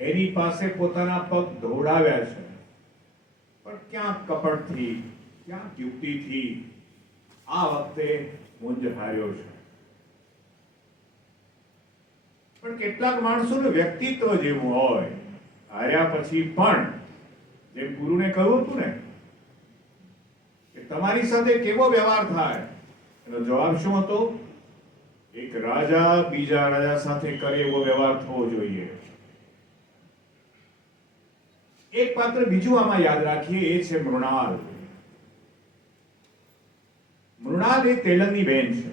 એની પાસે પોતાના પગ દોડાવ્યા છે, પણ ક્યાંક કપટથી, ક્યાંક યુક્તિથી આ વખતે મુંજ હાર્યો છે. પણ કેટલાક માણસોનું વ્યક્તિત્વ જેવું હોય, હાર્યા પછી પણ, જેમ ગુરુને કહ્યું હતું ને કે તમારી સાથે કેવો વ્યવહાર થાય, એનો જવાબ શું હતો? એક રાજા બીજા રાજા સાથે કરે એવો વ્યવહાર થવો જોઈએ. એક પાત્ર બીજું આમાં યાદ રાખીએ, એ છે મૃણાલ. મૃણાલ એ તેલંગની બેન છે.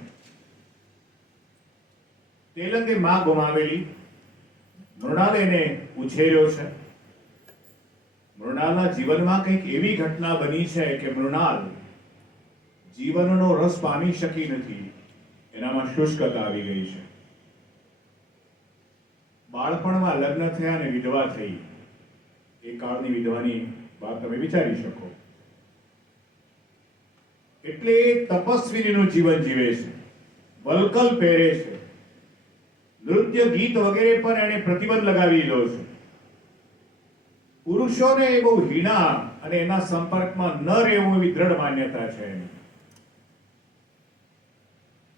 તેલંગે માં ગુમાવેલી, મૃણાલે એને ઉછેર્યો છે. મૃણાલના જીવનમાં કંઈક એવી ઘટના બની છે કે મૃણાલ જીવનનો રસ પામી શકી નથી, એનામાં શુષ્કતા આવી ગઈ છે. બાળપણમાં લગ્ન થયા અને વિધવા થઈ, એ કાળની વિધવાની વાત તમે વિચારી શકો. એટલે એ તપસ્વીનું જીવન જીવે છે, વલકલ પહેરે છે, નૃત્ય ગીત વગેરે પર એને પ્રતિબંધ લગાવી દીધો છે. પુરુષોને એ બહુ હીણા અને એના સંપર્કમાં ન રહેવું એવી દ્રઢ માન્યતા છે.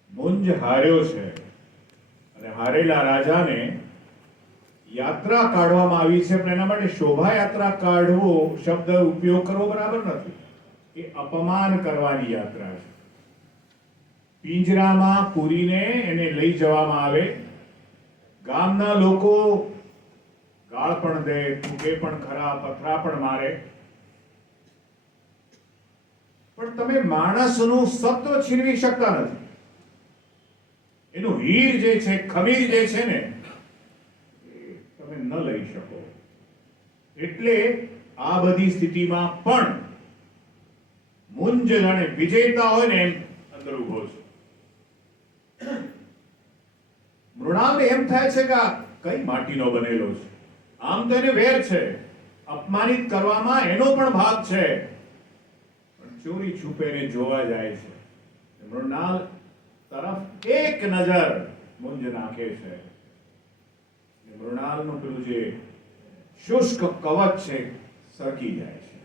મુંજ હાર્યો છે અને હારેલા રાજાને યાત્રા કાઢવામાં આવી છે, પણ એના માટે શોભાયાત્રા કાઢવો શબ્દ ઉપયોગ કરવો બરાબર નથી. એ અપમાન કરવાની યાત્રા છે. પિંજરામાં પૂરીને એને લઈ જવામાં આવે, ગામના લોકો ગાળ પણ દે, ફૂગે પણ ખરા, પથરા પણ મારે, પણ તમે માણસનું સત્વ છીનવી શકતા નથી. એનું હીર જે છે, ખમીર જે છે ને, તમે ન લઈ શકો. એટલે આ બધી સ્થિતિમાં પણ મુંજ જાણે વિજેતા હોય ને એમ અંદર ઉભો છે. મૃણાલને એમ થાય છે કે આ કઈ માટીનો બનેલો છે. આમ તો એને વેર છે, અપમાનિત કરવામાં એનો પણ ભાગ છે, પણ ચોરી છુપેને જોવા જાય છે. મૃણાલ તરફ એક નજર મુંજ નાખે છે. મૃણાલનું પેલું જે શુષ્ક કવચ છે સરકી જાય છે.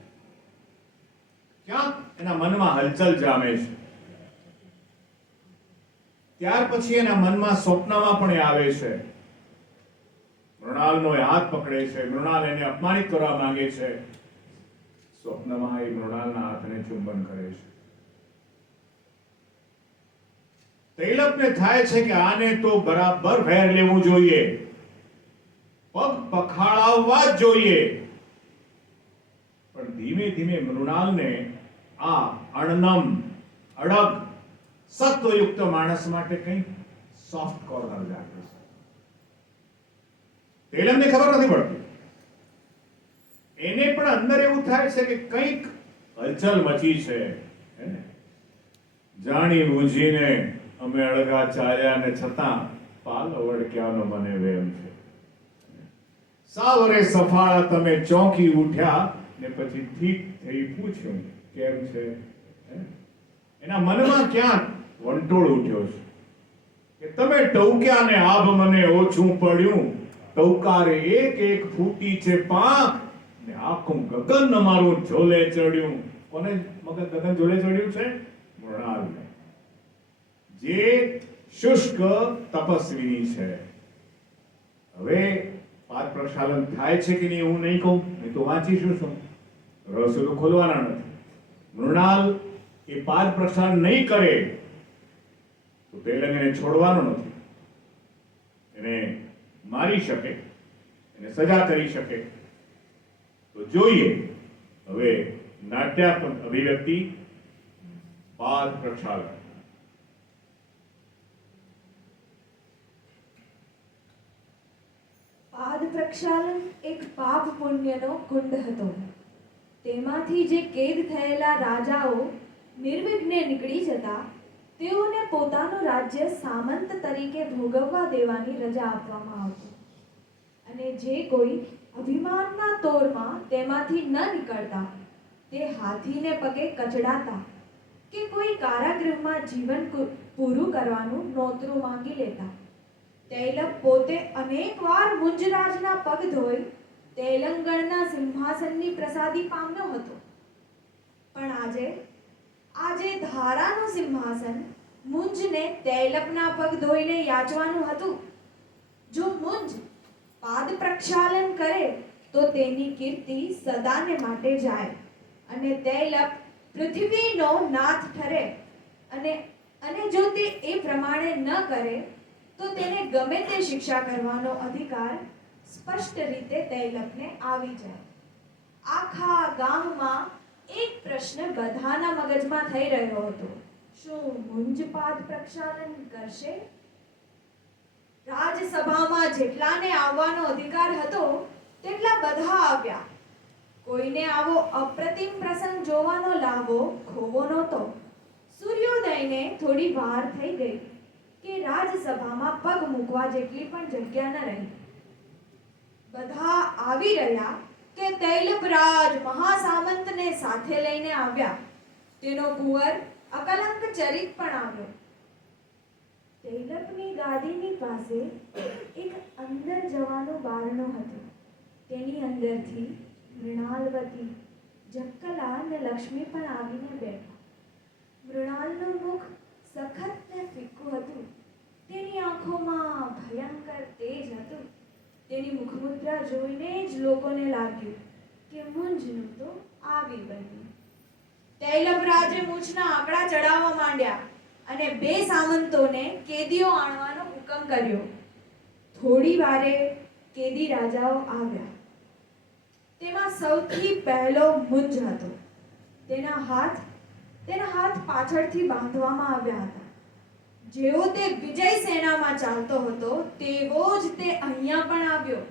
ક્યાંક એના મનમાં હલચલ જામે છે. ત્યાર પછી એના મનમાં સ્વપ્નમાં પણ આવે છે. મૃણાલનો હાથ પકડે છે, મૃણાલ એને અપમાનિત કરવા માંગે છે. સ્વપ્નમાં એ મૃણાલના હાથને ચુંબન કરે છે. તૈલપને થાય છે કે આને તો બરાબર વેર લેવું જોઈએ, પગ પખાળાવવા જ જોઈએ. પણ ધીમે ધીમે મૃણાલને આ અણનમ, અડગ, સત્વયુક્ત માણસ માટે કંઈક સોફ્ટ કોર્નર લાગે છે. તેલમને ખબર નથી પડતી. એને પણ અંદર એવું થાય છે કે કંઈક હલચલ મચી છે. જાણી બૂજીને અમે અળગા ચાલ્યા ને છતાં પાલ અવળક્યાનો મને વેમ છે. સાવરે સફાળા તમે ચોંકી ઉઠ્યા ને પછી ઠીક થઈ પૂછ્યું કેમ છે. એના મનમાં ક્યાંક વંટોળ ઉઠ્યો છે કે તમે ટૌક્યા ને આભ મને ઓછું પડ્યું, ટૌકારે એક એક ફૂટી છે પાંખ ને આખું ગગન મારું ઝોલે ચડ્યું. કોને મગજ ગગન ઝોલે ચડ્યું છે? મૃણાલને, જે શુષ્ક તપસ્વીની છે. હવે પાદ પ્રક્ષાલન થાય છે કે નહીં હું નહીં કહું, નહીં તો વાંચીશું શું, રહસ્ય તો ખોલવાના નથી. મૃણાલ એ પાદ પ્રક્ષાલન નહીં કરે તો તેલંગ એને છોડવાનો નથી. એને મારી શકે, એને સજા કરી શકે. તો જોઈએ હવે નાટ્યાત્મક અભિવ્યક્તિ, પાદ પ્રક્ષાલન. પાદ પ્રક્ષાલન એક પાપ પુણ્યનો કુંડ હતો. તેમાંથી જે કેદ થયેલા રાજાઓ નિર્વિઘ્ને નીકળી જતા, તેઓને પોતાનું રાજ્ય સામંત તરીકે ભોગવવા દેવાની રજા આપવામાં આવતી. અને જે કોઈ અભિમાનના તોરમાં તેમાંથી ન નીકળતા, તે હાથીને પગે કચડાતા કે કોઈ કારાગૃહમાં જીવન પૂરું કરવાનું નોતરું માંગી લેતા. તૈલપ પોતે અનેકવાર મુંજરાજના પગ ધોઈ તેલંગણના સિંહાસનની પ્રસાદી પામ્યો હતો. પણ આજે ધારાનું સિંહાસન મુંજને તૈલપના પગ ધોઈને યાચવાનું હતું. જો મુંજ પાદ પ્રક્ષાલન કરે તો તેની કીર્તિ સદાને માટે જાય અને તૈલપ પૃથ્વીનો નાથ ઠરે. અને જો તે એ પ્રમાણે ન કરે તો તેને ગમે તે શિક્ષા કરવાનો અધિકાર સ્પષ્ટ રીતે તૈલપને આવી જાય. આખા ગામમાં એક પ્રશ્ન બધાના મગજમાં થઈ રહ્યો હતો. શું મુંજ પાદ પ્રક્ષાલન કરશે? રાજસભામાં જેટલાને આવવાનો અધિકાર હતો તેટલા બધા આવ્યા. કોઈને આવો અપ્રતિમ પ્રસંગ જોવાનો લાવો ખોવો નહોતો. સૂર્યોદયને થોડી વાર થઈ ગઈ કે રાજસભામાં પગ મૂકવા જેટલી પણ જગ્યા ન રહી. બધા આવી રહ્યા કે તૈલપરાજ મહાસામંતને સાથે લઈને આવ્યા. તેનો કુંવર અકલંક ચરિત પણ આવ્યો. તૈલપની ગાદીની પાસે એક અંદર જવાનું બારણું હતું. તેની અંદરથી મૃણાલવતી, જક્કલા અને લક્ષ્મી પણ આવીને બેઠા. મૃણાલનું મુખ સખત ને ફીક્કું હતું. તેની આંખોમાં ભયંકર તેજ હતું. તેની મુખમુદ્રા જોઈને જ લોકોને લાગ્યું કે મુંજનું તો આવી બન્યું. તૈલપરાજે મૂછના આંકડા ચડાવવા માંડ્યા અને 2 સામંતોને કેદીઓ આણવાનો હુકમ કર્યો. થોડી વારે કેદી રાજાઓ આવ્યા. તેમાં સૌથી પહેલો મુંજ હતો. તેના હાથ પાછળથી બાંધવામાં આવ્યા હતા. જેવો તે વિજય સેનામાં ચાલતો હતો તેવો જ તે અહીંયા પણ આવ્યો.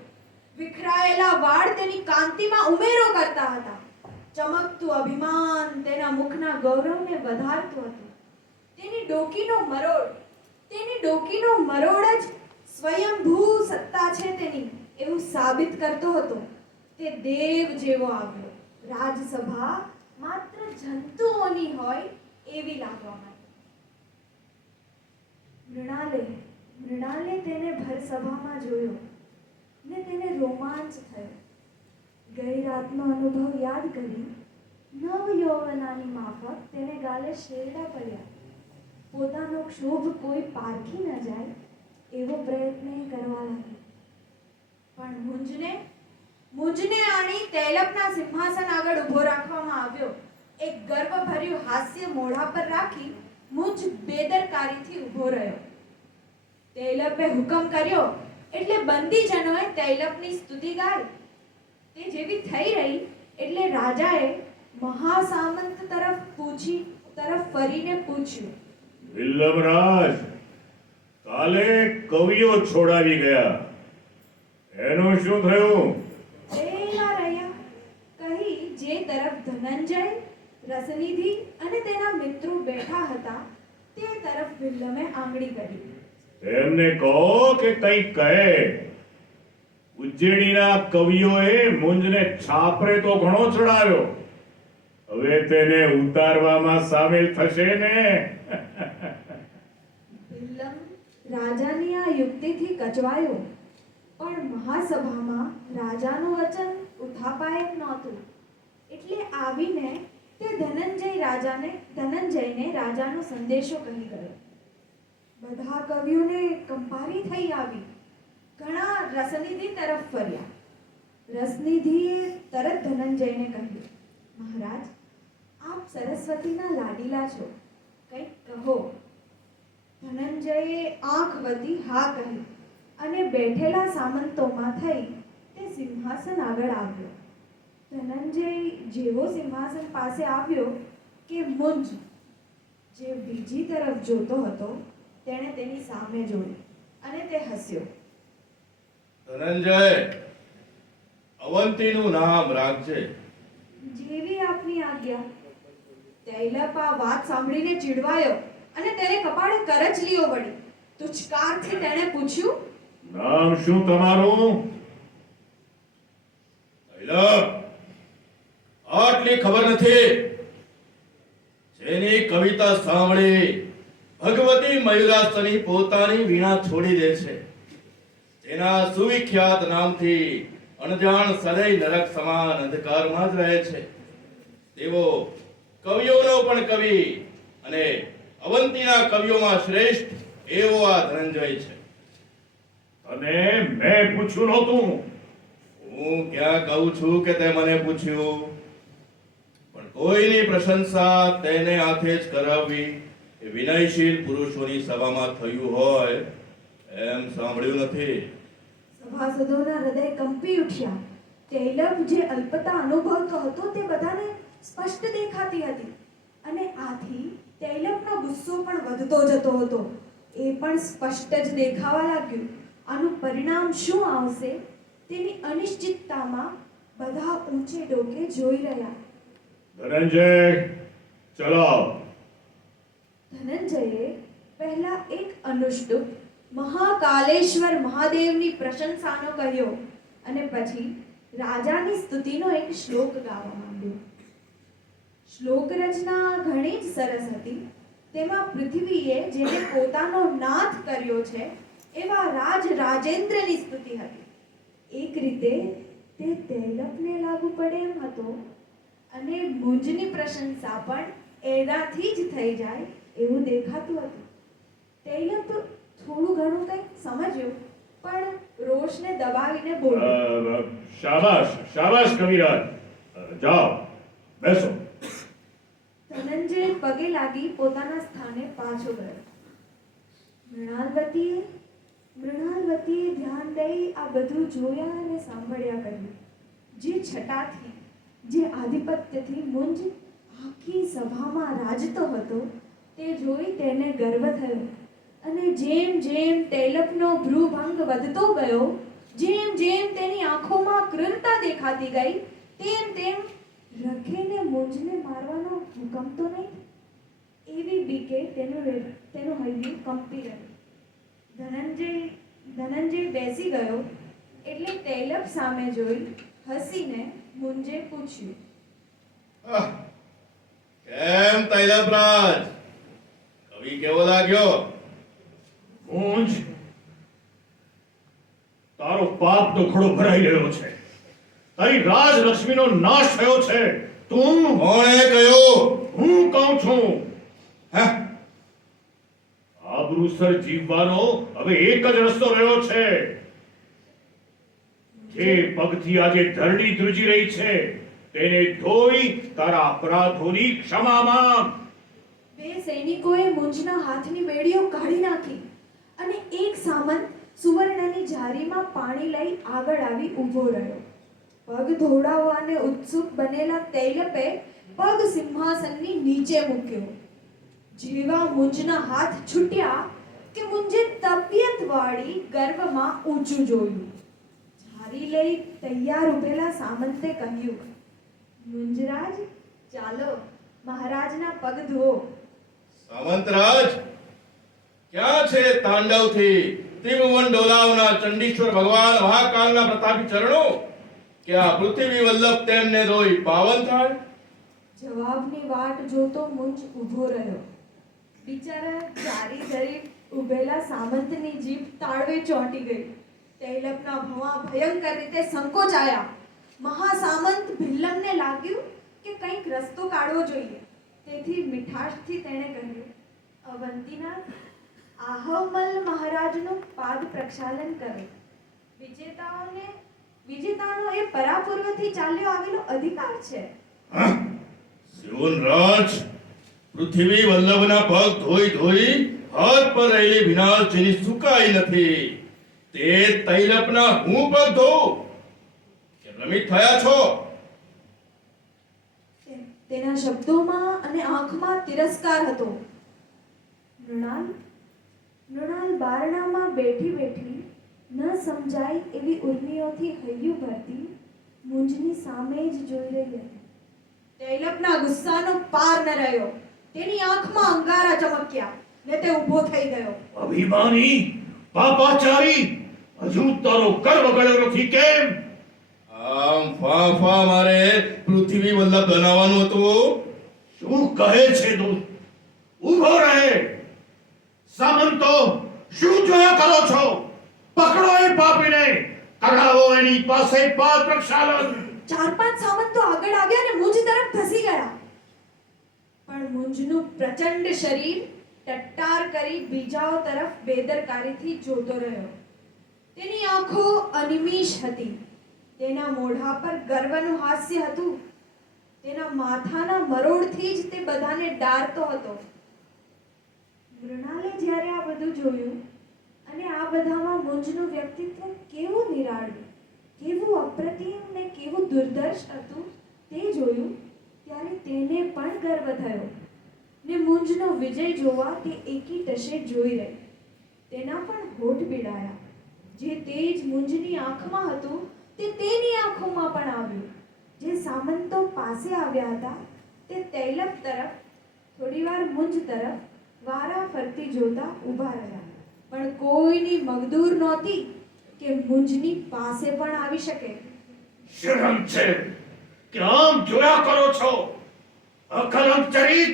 વિખરાયેલા વાળ તેની કાંતિમાં ઉમેરો કરતા હતા. ચમકતું અભિમાન તેના મુખના ગૌરવને વધારતું હતું. તેની ડોકીનો મરોડ જ સ્વયંભૂ સત્તા છે તેની એવું સાબિત કરતો હતો. તે દેવ જેવો આવ્યો. રાજસભા માત્ર જંતુઓની હોય એવી લાગવા માંડી. મૃણાલે તેને ભર સભામાં જોયો ને તેને રોમાંચ થયો. ગઈ રાતનો અનુભવ યાદ કરી નવ યૌવનાની માફક તેને ગાલે શેરડા પડ્યા. પોતાનો ક્ષોભ કોઈ પારખી ન જાય એવો પ્રયત્ન એ કરવા લાગી. પણ મુંજને આણી તૈલપના સિંહાસન આગળ ઊભો રાખવામાં આવ્યો. એક ગર્વભર્યું હાસ્ય મોઢા પર રાખી મુંજ બેદરકારીથી ઊભો રહ્યો. તૈલપે હુકમ કર્યો એટલે બંદીજનોએ તૈલપની સ્તુતિ ગાઈ. તે જેવી થઈ રહી એટલે રાજાએ મહાસામંત તરફ ફરીને પૂછ્યું, વિલ્લભરાજ, કાલે કવિઓ છોડાવી ગયા, એનું શું થયું? એલા રહ્યા કહી જે તરફ ધનંજય, રસનિધિ અને તેના મિત્રો બેઠા હતા તે તરફ વિલ્લમે આંગળી કરી. એમને કહો કે કંઈક કહે. ઉજ્જૈનીના કવિઓએ મુંજને છાપરે તો ઘણો ચડાવ્યો, હવે તેને ઉતારવામાં સામેલ થશે ને? વિલ્લમ રાજાની આ યુક્તિથી કચવાયો, પણ મહાસભામાં રાજાનું વચન ઉઠાપાય નહોતું. એટલે આવીને તે ધનંજયને રાજાનો સંદેશો કહી ગયો. બધા કવિઓને કંપારી થઈ આવી. ઘણા રસનિધિ તરફ ફર્યા. રસનિધિએ તરત ધનંજયને કહ્યું, મહારાજ, આપ સરસ્વતીના લાડીલા છો, કંઈક કહો. ધનંજયે આંખ વધી હા કહી અને બેઠેલા સામંતોમાં થઈ તે સિંહાસન આગળ આવ્યો. ધનંજય જેવો સિંહાસન પાસે આવ્યો કે મુંજ, જે બીજી તરફ જોતો હતો, તેણે તેની સામે જોયું અને તે હસ્યો. ધનંજય, અવંતીનું નામ રાખજે. જેવી આપની આજ્ઞા. તૈલપ આ વાત સાંભળીને ચીડવાયો અને તેને કપાળે કરચલીઓ વળી. તુચકારથી તેણે પૂછ્યું, નામ શું તમારું? તૈલપ, આટલી ખબર નથી? જેની કવિતા સાંભળી ભગવતી મયુરાસ્તની પોતાની વીણા છોડી દે છે, તેના સુવિખ્યાત નામથી અણજાણ સદૈવ નરક સમાન અંધકારમાં જ રહે છે. તેવો કવિઓનો પણ કવિ અને અવંતીના કવિઓમાં શ્રેષ્ઠ એવો આ ધનંજય છે. અને મેં પૂછ્યું નહોતું. હું ક્યાં કહું છું કે તે મને પૂછ્યું, પણ કોઈની પ્રશંસા તેને હાથે જ કરાવવી એ વિનયશીલ પુરુષોની સભામાં થયું હોય એમ સાંભળ્યું નથી. સભાસદોના હૃદય કંપી ઉઠ્યા. તૈલબ જે અલ્પતા અનુભવતો હતો તે બધાને સ્પષ્ટ દેખાતી હતી અને આથી તૈલબનો ગુસ્સો પણ વધતો જતો હતો. એ પણ સ્પષ્ટ જ દેખાવા લાગ્યું. આનું પરિણામ શું આવશે તેની અનિશ્ચિતતામાં બધા ઊંચે ડોકે જોઈ રહ્યા. ધનંજય, ચલો. ધનંજયે પહેલા એક અનુષ્ટુપ મહાકાલેશ્વર મહાદેવની પ્રશંસાનો કહ્યો અને પછી રાજાની સ્તુતિનો એક શ્લોક ગાવા માંડ્યો. શ્લોક રચના ઘણી જ સરસ હતી. તેમાં પૃથ્વીએ જેને પોતાનો નાથ કર્યો છે એવા રાજેન્દ્રની સ્તુતિ હતી. એક રીતે તે તૈલપને લાગુ પડે એમ હતો અને મુંજની પ્રશંસા પણ એનાથી જ થઈ જાય એવું દેખાતું હતું. તૈલપ થોડું ઘણું કંઈક સમજ્યું પણ રોષને દબાવીને બોલ્યો. શાબાશ, શાબાશ કવિરાજ. જાઓ, બેસો. ધનંજય પગે લાગી પોતાના સ્થાને પાછો ગયો. મૃણાલવતીએ ધ્યાન દઈ આ બધું જોયા અને સાંભળ્યા કર્યું. જે છટાથી, જે આધિપત્યથી મુંજ આખી સભામાં રાજતો હતો તે જોઈ તેને ગર્વ થયો અને જેમ જેમ તૈલપનો ભ્રુભંગ વધતો ગયો, જેમ જેમ તેની આંખોમાં ક્રૂરતા દેખાતી ગઈ, તેમ તેમ રખેને મુંજને મારવાનો હુકમ તો નહીં. એવી બીકે તેનું હૈયું કંપી રહ્યું. ધનંજય બેસી ગયો એટલે તૈલપ સામે જોઈ હસીને મુંજે પૂછ્યું, કેમ તૈલપરાજ, કવિ કેવો લાગ્યો? મુંજ, તારો પાપ દુખડો ભરાઈ રહ્યો છે. તારી રાજલક્ષ્મીનો નાશ થયો છે. તું કોણે કહ્યું? હું કહું છું. હે? આબરૂસર જીવવાનો હવે એક જ રસ્તો રહ્યો છે. જે પગથી આજે ધરણી ધ્રુજી રહી છે તેને ધોઈ તારા અપરાધોની ક્ષમા માંગ. બે સૈનિકોએ મુંજના હાથની બેડીઓ કાઢી નાખી અને એક સામંત સુવર્ણની જારીમાં પાણી લઈ આગળ આવી ઊભો રહ્યો. પગ ધોડાવવાને ઉત્સુક બનેલા તૈલપે પગ સિંહાસનની નીચે મૂક્યો. જેવા મુંજના હાથ છૂટ્યા કે મુંજે તબિયત વાળી ગર્વમાં ઊંચું જોયું. જારી લઈ તૈયાર ઊભેલા સામંતે કહ્યું, મુંજરાજ, ચાલો મહારાજના પગ ધુઓ. સામંતરાજ, ક્યાં છે તાંડવથી ત્રિભુવન ડોલાવના ચંડીશ્વર ભગવાન મહાકાલના પ્રતાપી ચરણો કે આ પૃથ્વી વલ્લભ તેમને ધોઈ પાવન થાય? જવાબની વાટ જોતો મુંજ ઊભો રહ્યો. બિચારા જારી ધરી ઊભેલા સામંતની જીભ તાળવે ચોંટી ગઈ. તૈલપના ભવા ભયંકર રીતે સંકોચાયા. મહાસામંત ભિલ્લમને લાગ્યું કે કંઈક રસ્તો કાઢવો જોઈએ. તેથી મીઠાશથી તેણે કહ્યું, અવંતીનાથ, આહવમલ મહારાજનું પાદ પ્રક્ષાલન કરો. વિજેતાનો એ પરાપૂર્વથી ચાલ્યો આવેલો અધિકાર છે. શિવનરાજ, પૃથ્વી વલ્લભના પગ ધોઈ ધોઈ હાથ પર રહેલી વિનાશજીની સુકાઈ નથી. તે તૈલપના હું પગ ધોઉં કે ભ્રમિત થયા છો? તેના શબ્દોમાં અને આંખમાં તિરસ્કાર હતો. મૃણાલ બારણામાં બેઠી બેઠી ન સમજાય એવી ઉર્મિઓથી હૈયું ભરતી મુંજની સામે જ જોઈ રહી હતી. તૈલપના ગુસ્સાનો પાર ન રહ્યો. તેની આંખમાં અંગારા ચમક્યા ને તે ઊભો થઈ ગયો. અભિમાની, પાપાચારી, હજુ તારો ગર્વ ગળ્યો નથી કેમ? આમ ફાફા મારે પૃથ્વી વલ્લભ બનાવવાનું હતું. શું કહે છે તું? ઊભો રહે. સામંતો, શું જોયા કરો છો? પકડો એ પાપીને, કઢાવો એની પાસે પાદ પ્રક્ષાલન. 4-5 સામંતો આગળ આવ્યા અને મુંજ તરફ ધસી ગયા. પણ મુંજનું પ્રચંડ શરીર ટટ્ટાર કરી બીજાઓ તરફ બેદરકારીથી જોતો રહ્યો. તેની આંખો અનિમિષ હતી. તેના મોઢા પર ગર્વનું હાસ્ય હતું. તેના માથાના મરોડથી જ તે બધાને ડારતો હતો. મૃણાલે જ્યારે આ બધું જોયું અને આ બધામાં મુંજનું વ્યક્તિત્વ કેવું નિરાળું, કેવું અપ્રતિમ ને કેવું દુર્દર્શ હતું તે જોયું ત્યારે તેને પણ ગર્વ થયો ને મુંજનો વિજય જોવા તે એકી ટશે જોઈ રહી. તેના પણ હોઠ પીડાયા. જે તેજ મુંજની આંખમાં હતું તે તેની આંખોમાં પણ આવ્યું. જે સામંતો પાસે આવ્યા હતા તે તૈલફ તરફ, થોડીવાર મુંજ તરફ વારા ફરતી જોતા ઊભા રહ્યા. પણ કોઈની મગદૂર નહોતી કે મુંજની પાસે પણ આવી શકે. શરમ છે કે આમ જોયા કરો છો? અકલંક ચરિત,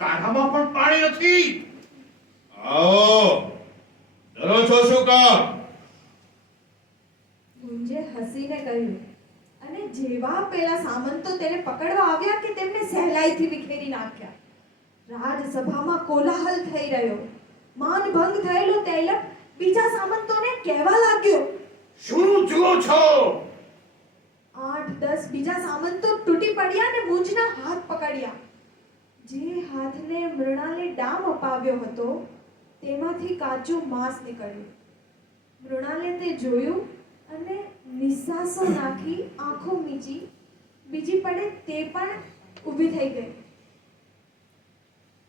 તારામાં પણ પાણી નથી. આવો, ડરો છો શું કામ? મુંજે હસીને કહ્યું અને જેવા પેલા સામંતો તેને પકડવા આવ્યા કે તેમને સહેલાઈથી વિખેરી નાખ્યા. રાજસભામાં કોલાહલ થઈ રહ્યો. માનભંગ થયેલો તૈલફ બીજા સામંતોને કહેવા લાગ્યો, શું જુઓ છો? 8-10 બીજા સામંતો તૂટી પડ્યા અને મુંજના હાથ પકડ્યા. જે હાથને મૃણાલે ડામ અપાવ્યો હતો તેમાંથી કાચું માંસ નીકળ્યું. મૃણાલે તે જોયું અને નિસાસો નાખી આંખો મીચી. બીજી પડે તે પણ ઊભી થઈ ગઈ.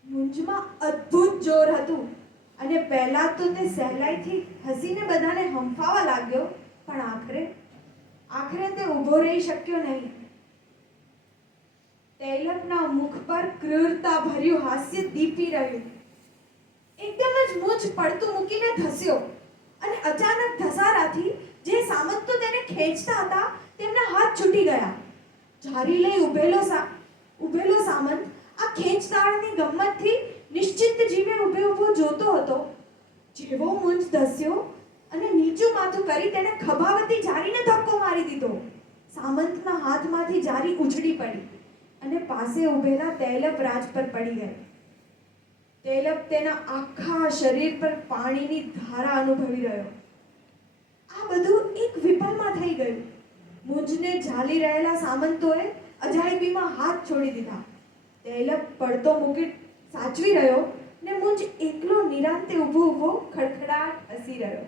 મુંજમાં અદ્ભુત જોર હતું અને પહેલા તો તે સહેલાઈથી હસીને બધાને હંફાવા લાગ્યો, પણ આખરે તે ઊભો રહી શક્યો નહીં. તૈલફના મુખ પર ક્રૂરતા ભર્યું હાસ્ય દીપી રહ્યું. એકદમ જ મુંજ પડતું મૂકીને ધસ્યો અને અચાનક ધસારાથી જે સામંતો તેને ખેંચતા હતા તેમના હાથ છૂટી ગયા. જારી લઈ ઊભેલો સામંત આ ખેંચતાળની ગમ્મતથી નિશ્ચિત જીવે ઊભો જોતો હતો. જેવો મુંજ ધસ્યો અને નીચું માથું કરી તેને ખભાવતી જારીને ધક્કો મારી દીધો. સામંતના હાથમાંથી જારી ઉછળી પડી અને પાસે ઊભેલા તૈલફ રાજ પર પડી ગઈ. તૈલફ તેના આખા શરીર પર પાણીની ધારા અનુભવી રહ્યો. આ બધું એક વિપલમાં થઈ ગયું. મુંજને ઝાલી રહેલા સામંતોએ અજાયબીમાં હાથ છોડી દીધા. તૈલફ પડતો મુકિટ સાચવી રહ્યો ને મુંજ એકલો નિરાંતે ઊભો ખડખડાટ હસી રહ્યો.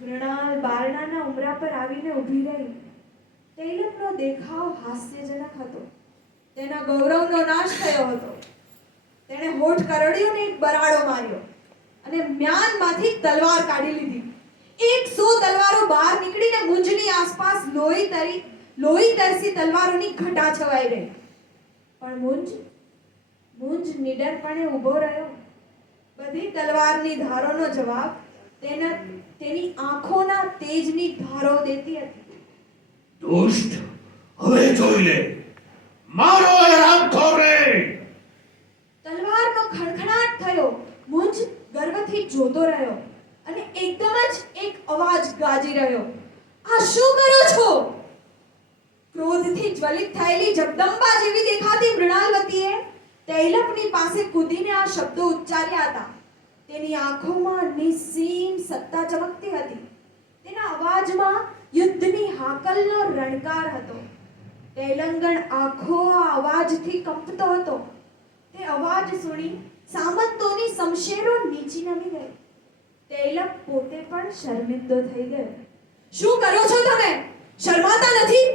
મૃણાલ બારણાના ઉમરા પર આવીને ઊભી રહી. તૈલફનો દેખાવ હાસ્યજનક હતો. તેના ગૌરવનો નાશ થયો હતો. તેણે હોઠ કરડ્યો ને એક બરાડો માર્યો અને મ્યાનમાંથી તલવાર કાઢી લીધી. 100 તલવારો બહાર નીકળીને મુંજની આસપાસ લોહી તરસી તલવારોની ઘટા છવાઈ રહી. પણ મુંજ નિડરપણે ઊભો રહ્યો. બધી તલવારની ધારોનો જવાબ તેની આંખોના તેજની ધારો દેતી હતી. દુષ્ટ, હવે જોઈ લે, મારો હરામખોરને! તલવારનો ખણખણાટ થયો. મુંજ ગર્વથી જોતો રહ્યો અને એકદમ જ એક અવાજ ગાજી રહ્યો, આ શું કરો છો? ક્રોધથી જ્વલિત થયેલી જગદંબા જેવી દેખાતી મૃણાલવતીએ તૈલફની પાસે કૂદીને આ શબ્દો ઉચ્ચાર્યા હતા. તેની આંખોમાં નિસ્સીમ સત્તા ચમકતી હતી. તેના અવાજમાં યુદ્ધની હાકલનો રણકાર હતો. તૈલંગણ આખો આ અવાજથી કંપતો હતો. તે અવાજ સુણી સામંતોની શમશેરો નીચી નમી ગઈ. તૈલફ પોતે પણ શર્મિંદો થઈ ગયો. શું કરો છો તમે? શરમાતા નથી?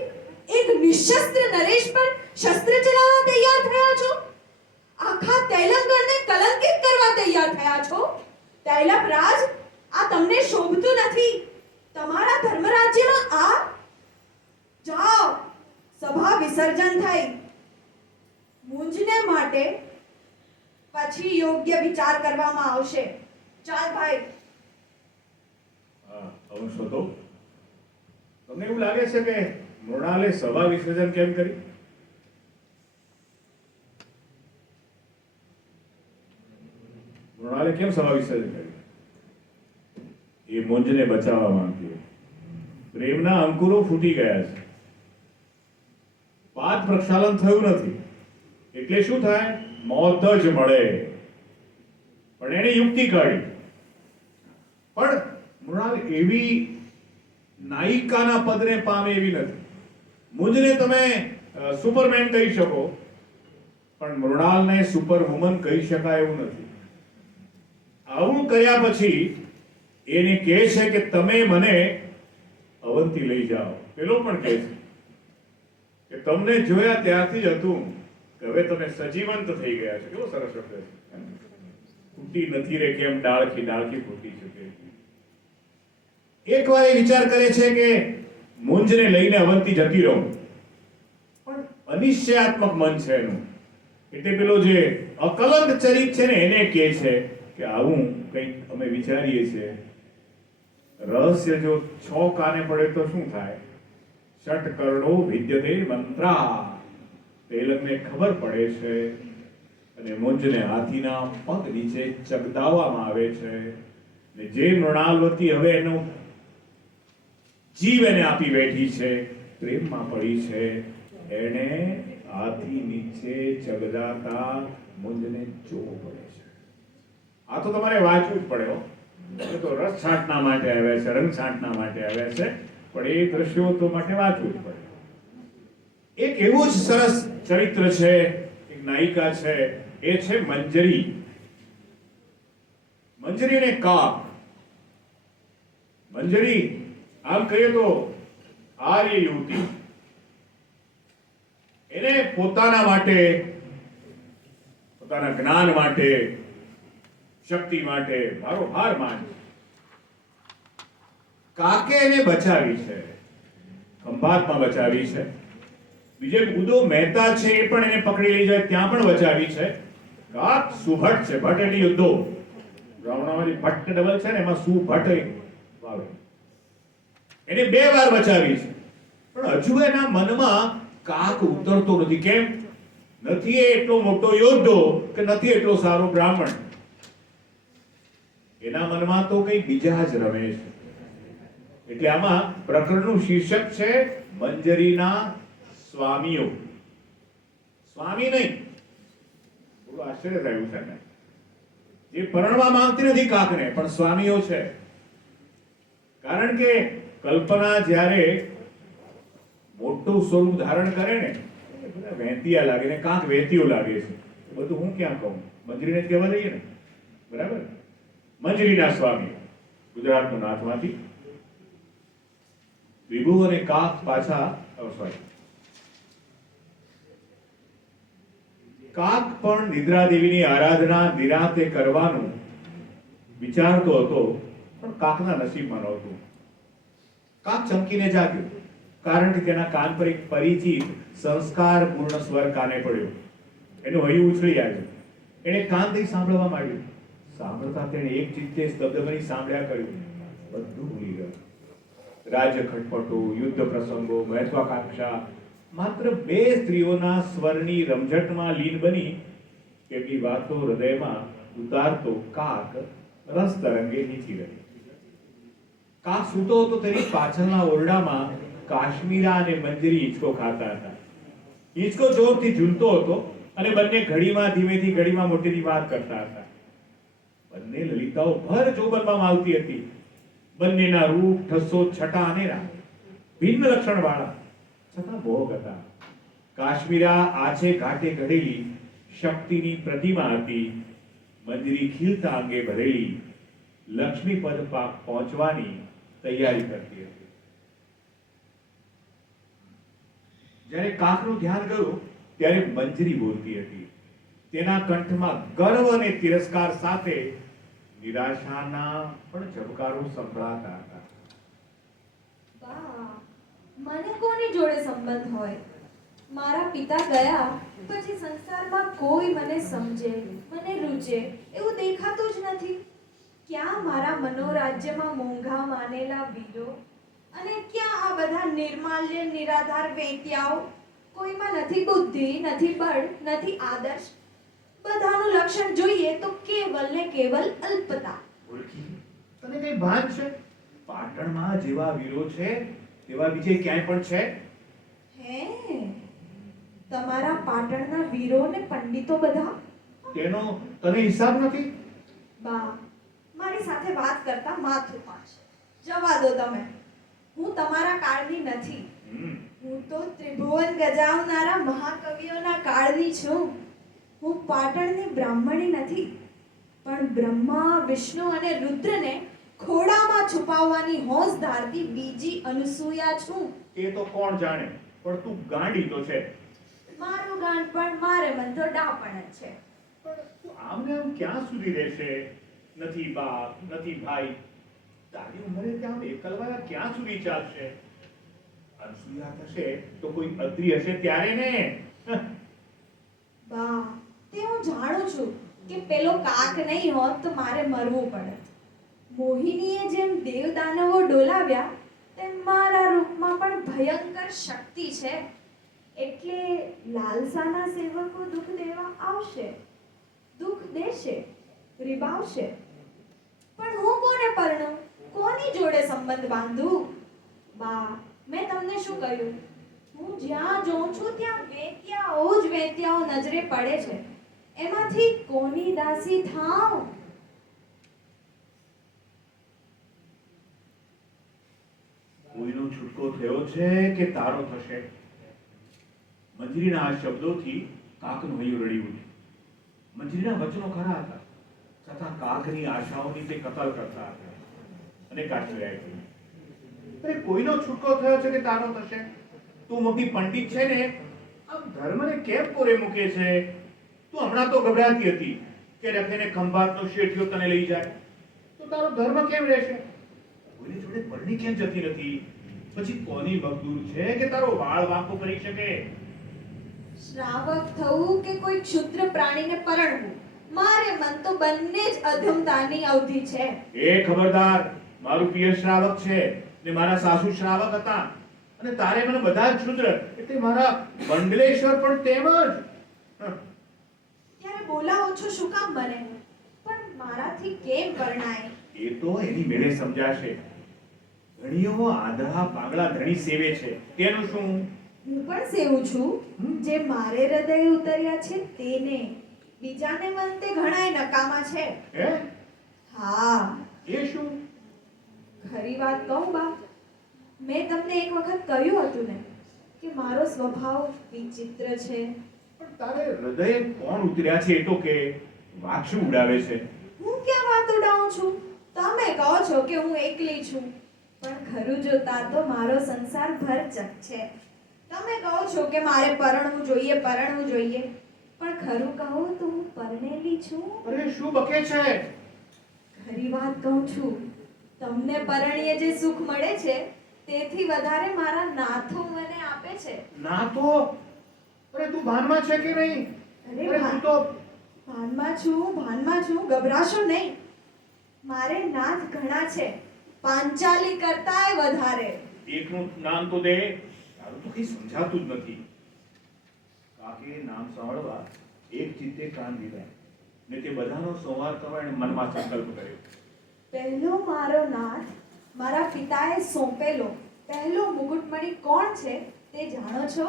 એક નિશસ્ત્ર નરેશ પર શસ્ત્ર ચલાવવા તૈયાર થયા છો? આખા તૈલંગણને કલંકિત કરવા તૈયાર થયા છો? તૈલફ રાજ, આ તમને શોભતું નથી. તમારા ધર્મરાજ્યમાં આ જાઓ, સભા વિસર્જન થઈ. મુંજને માટે પછી યોગ્ય વિચાર કરવામાં આવશે. ચાલ ભાઈ. અંશો તો તમને એવું લાગે છે કે મૃણાલે સભા વિસર્જન કેમ કરી? મૃણાલે કેમ સભા વિસર્જન કરી? એ મુંજને બચાવવા માંગતી હતી. પ્રેમના અંકુરો ફૂટી ગયા છે, પાદ પ્રક્ષાલન થયું નથી, એટલે શું થાય? મોત જ મળે. પણ એને યુક્તિ કાઢી. પણ મૃણાલ એવી નાયિકાના પદને પામે એવી નથી. મુંજને તમે સુપરમેન કહી શકો, પણ મૃણાલને સુપરવુમન કહી શકાય એવું નથી. આવું કર્યા પછી એને કહે છે કે તમે મને અવંતી લઈ જાઓ. પેલો પણ કહે છે કે તમને જોયા ત્યારથી જ હતું કે હવે તમે સજીવંત થઈ ગયા છો. કેવો સરસ શબ્દ છે. ફૂટી નથી રે કેમ ડાળખી ડાળખી ફૂટી શકે. એકવાર એ વિચાર કરે છે કે મુંજને લઈને અવંતી જતી રહું, પણ અનિશ્ચયાત્મક મન છે એનું. એટલે પેલો જે અકલંક ચરિત છે ને એને કહે છે કે આવું કંઈક અમે વિચારીએ છીએ. રહસ્ય જો 6 કાને પડે તો શું થાય? ષટ કરણો વિદ્યતે મંત્રા. તેલકને ખબર પડે છે અને મુંજને હાથીના પગ નીચે ચગદાવવામાં આવે છે. ને જે મૃણાલવતી હવે એનો જીવ એને આપી બેઠી છે, પ્રેમમાં પડી છે, એને હાથી નીચે ચગદાતા મુંજને જોવું પડે છે. આ તો તમારે વાંચવું જ પડે હો. એ તો રસ છાંટના માટે આવ્યા છે, રંગ છાંટના માટે આવ્યા છે, પણ એ દ્રશ્યો તો માટે વાંચવું જ પડે. એક એવું જ સરસ ચરિત્ર છે, એક નાયિકા છે, એ છે મંજરી. મંજરી ને કાક. મંજરી આમ કહીએ તો આર્ય યુવતી. એને પોતાના માટે, પોતાના જ્ઞાન માટે, શક્તિ માટે ભારોભાર માને. કાકે એને બચાવી છે, ખંભાતમાં બચાવી છે. બીજે ઉદો મહેતા છે એ પણ એને પકડી લઈ જાય ત્યાં પણ બચાવી છે. કાક સુભટ છે, ભટ્ટ એટલે યુદ્ધો. બ્રાહ્મણામાંથી ભટ્ટ ડબલ છે ને, એમાં સુભટ્ટ આવે. એને 2 વાર બચાવી છે, પણ હજુ એના મનમાં કાક ઉતરતો નથી. કેમ? નથી એ એટલો મોટો યોદ્ધો કે નથી એટલો સારો બ્રાહ્મણ. એના મનમાં તો કઈ બીજા જ રમે છે. એટલે આમાં પ્રકરણનું શીર્ષક છે મંજરીના સ્વામીઓ. સ્વામી નહીં, થોડું આશ્ચર્ય થયું છે ને. જે પરણવા માંગતી નથી કાકને, પણ સ્વામીઓ છે. કારણ કે કલ્પના જ્યારે મોટું સ્વરૂપ ધારણ કરે ને, બધા વહેંતિયા લાગે ને કાંક વહેતીઓ લાગે છે. બધું હું ક્યાં કહું, મંજરીને જ કહેવા દઈએ ને, બરાબર? મંજરીના સ્વામી ગુજરાતનું નાથમાંથી વિભુ અને કાક પાછા કાક પણ નિદ્રા દેવીની આરાધના નિરાંતે કરવાનું વિચારતો હતો, પણ કાકના નસીબમાં નહોતું. કાક ચમકીને જાગ્યો, કારણ કે તેના કાન પર એક પરિચિત સંસ્કાર પૂર્ણ સ્વર કાને પડ્યો. એનું હૈયું ઉછળી આવ્યું. એને કાનથી સાંભળવા માંડ્યું. સાંભળતા તેણે એક ચિત્તે સ્તબ્ધ બની સાંભળ્યા કર્યું. બધું ભૂલી ગયો. રાજ્ય ખટપટો, યુદ્ધ પ્રસંગો, મહત્વાકાંક્ષા, માત્ર 2 સ્ત્રીઓના સ્વરની રમઝટમાં લીન બની એમની વાતો હૃદયમાં ઉતારતો કાક રસ તરંગે નીચી રહી. કાક સૂતો હતો તેની પાછળના ઓરડામાં કાશ્મીરા અને મંજરી હિંચકો ખાતા હતા. હિંચકો જોરથી ઝૂલતો હતો અને બંને ઘડીમાં ધીમેથી ઘડીમાં મોટેથી વાત કરતા હતા. બંને લલિતાઓ ભર જોબનમાં માલતી હતી. બંનેના રૂપ, ઠસ્સો, છટા અનેરા, ભિન્ન લક્ષણ વાળા, છતાં ભોગ હતા. કાશ્મીરા આછે ઘાટે ઘડેલી શક્તિની પ્રતિમા હતી. મંજરી ખીલતા અંગે ભરેલી લક્ષ્મીપદ પહોંચવાની તૈયારી કરતી હતી. જ્યારે કાકનું ધ્યાન ગયું ત્યારે મંજરી બોલતી હતી. તેના કંઠમાં ગર્વ અને તિરસ્કાર સાથે નિરાશાના પણ ઝબકારો સંભળાતા હતા. બા, મને કોની જોડે સંબંધ હોય? મારા પિતા ગયા પછી સંસારમાં કોઈ મને સમજે, મને રૂચે એવું દેખાતું જ નથી. ક્યાં મારા મનોરાજ્યમાં મોંઘા માનેલા વીરો અને ક્યાં આ બધા નિર્માલ્ય નિરાધાર વેત્યાઓ? કોઈમાં નથી બુદ્ધિ, નથી બળ, નથી આદર્શ. બધાનું લક્ષણ જોઈએ તો કેવલ ને કેવલ અલ્પતા. ઓળખી? તને કઈ ભાન છે? પાટણમાં જેવા વીરો છે તેવા બીજે ક્યાંય પણ છે? હે, તમારા પાટણના વીરો ને પંડિતો બધા? તેનો તને હિસાબ નથી? બા, મારી સાથે વાત કરતા માથું પાડશે. જવા દો તમે. હું તમારા કાળની નથી. હું તો ત્રિભુવન ગજાવનારા મહાકવિઓના કાળની છું. હું પાટણની બ્રાહ્મણી નથી, પણ બ્રહ્મા, વિષ્ણુ અને રુદ્રને ખોળામાં છુપાવવાની હોશ ધારતી બીજી અનુસૂયા છું. એ તો કોણ જાણે, પણ તું ગાંડી તો છે. મારું ગાંઠ પણ મારે મન તો ડાપણ જ છે. પણ તું આમને આમ ક્યાં સુધી રહેશે? નથી બાપ, નથી ભાઈ. તારી ઉંમરે ત્યાં એકલવાયા ક્યાં સુધી ચાલશે? અનસૂયા થશે તો કોઈ અત્રી હશે ત્યારે ને. બા, તે હું જાણું છું કે પેલો કાક નહીં હોત તો મારે મરવું પડત. મોહિનીએ જેમ દેવદાનવો ડોલાવ્યા તેમ મારા રૂપમાં પણ ભયંકર શક્તિ છે. એટલે લાલસાના સેવકો દુઃખ દેવા આવશે, દુઃખ દેશે, રીબાવશે. પણ હું કોને પરણું, કોની જોડે સંબંધ બાંધું? બા, મેં તમને શું કહ્યું? હું જ્યાં જોઉં છું ત્યાં વેત્યાઓ જ વેત્યાઓ નજરે પડે છે. એમાંથી કોની દાસી થાઉં? કોઈનો છૂટકો થયો છે કે તારો થશે? મંજરીના આ શબ્દોથી કાકનું હૈયું રડી ઉઠ્યું. મંજરીના વચનો ખરા હતા, છતાં કાકની આશાઓની તે કતલ કરતા હતા. અને કાઠિયાએ કહ્યું, અરે કોઈનો છૂટકો થયો છે કે તારો થશે? તું મોટી પંડિત છે ને, આમ ધર્મને કેમ કોરે મૂકે છે? તું હમણાં તો ગભરાતી હતી કે રખેને ખંભાતનો શેઠિયો તને લઈ જાય, તો તારો ધર્મ કેમ રહેશે? કોઈની જોડે પરણી કેમ જતી નથી? પછી કોની મગદૂર છે કે તારો વાળ વાંકો કરી શકે? શ્રાવક થવું કે કોઈ ક્ષુદ્ર પ્રાણીને પરણવું, મારે મન તો બંને જ અધમતાની અવધિ છે. એ ખબરદાર, મારું પિયર શ્રાવક છે ને મારા સાસુ શ્રાવક હતા, અને તારે મને બધા જ ક્ષુદ્ર એટલે મારા મંડલેશ્વર પણ તેમ જ. ત્યારે બોલાવો છો શું કામ બને? પણ મારાથી કેમ પરણાય? એ તો એની મેળે સમજાશે. ધણીઓ આંધળા પાગળા ધણી સેવે છે, તેનું શું? હું પણ સેવું છું, જે મારે હૃદય ઉતર્યા છે તેને. બીજાને મન તે ઘણાય નકામા છે. હે? હા, એ શું? ખરી વાત કહું બા, મેં તમને એક વખત કહ્યું હતું ને કે મારો સ્વભાવ વિચિત્ર છે. પણ તારે હૃદયે કોણ ઉતર્યા છે એ તો કે. વાત શું ઉડાવે છે? હું ક્યાં વાત ઉડાવું છું? તમે કહો છો કે હું એકલી છું, પણ ખરું જોતા તો મારો સંસાર ભરચક છે. તમે કહો છો કે મારે પરણવું જોઈએ, પરણવું જોઈએ, પણ ખરું કહું તો હું પરણેલી છું. અરે શું બકે છે? ખરી વાત કહું છું. તમને પરણીએ જે સુખ મળે છે તેથી વધારે મારા નાથો મને આપે છે. ના તો અરે તું ભાનમાં છે કે નહીં? અરે અરે તું તો ભાનમાં છું, ભાનમાં છું, ગભરાશો નહીં. મારે નાથ ઘણા છે, પાંચાલી કરતાય વધારે. એકનું નામ તો દે. તારું તો કઈ સમજાતું જ નથી. કાકે નામ સાંભળવા એક ચિત્તે કાન દીધા ને તે બધાનો સંવાદ કરવા એણે મનમાં સંકલ્પ કર્યો. પહેલો મારો નાથ મારા પિતાએ સોંપેલો પહેલો મુકુટમણિ કોણ છે તે જાણો છો?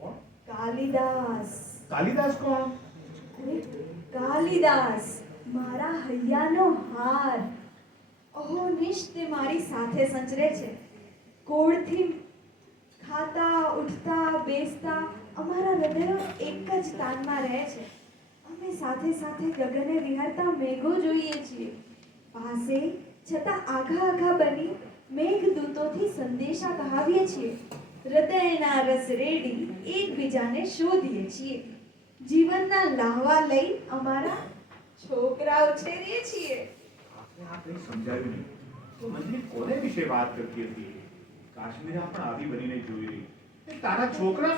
કોણ? કાલિદાસ. કાલિદાસ કોણ? અરે, કાલિદાસ, મારા હૈયાનો હાર. અહોનિશ તે મારી સાથે સંચરે છે. કોળથી ખાતા, ઉઠતા, બેસતા અમારા હૃદયો એક જ તાનમાં રહે છે. અમે સાથે સાથે ગગને વિહરતા મેઘો જોઈએ છીએ. પાસે છતાં આઘા આઘા બની મેઘદૂતોથી સંદેશા કહાવીએ છીએ. હૃદયના રસ રેડી એકબીજાને શોધીએ છીએ. જીવનના લાહવા લઈ અમારા છોકરા ઉછેરીએ છીએ. આપણે આ કંઈ સમજાવ્યું નહીં. તો મંજરી કોને વિશે વાત કરતી હતી? કાશ્મીરા પણ આવી બનીને જોઈ રહી. એ તારા છોકરા?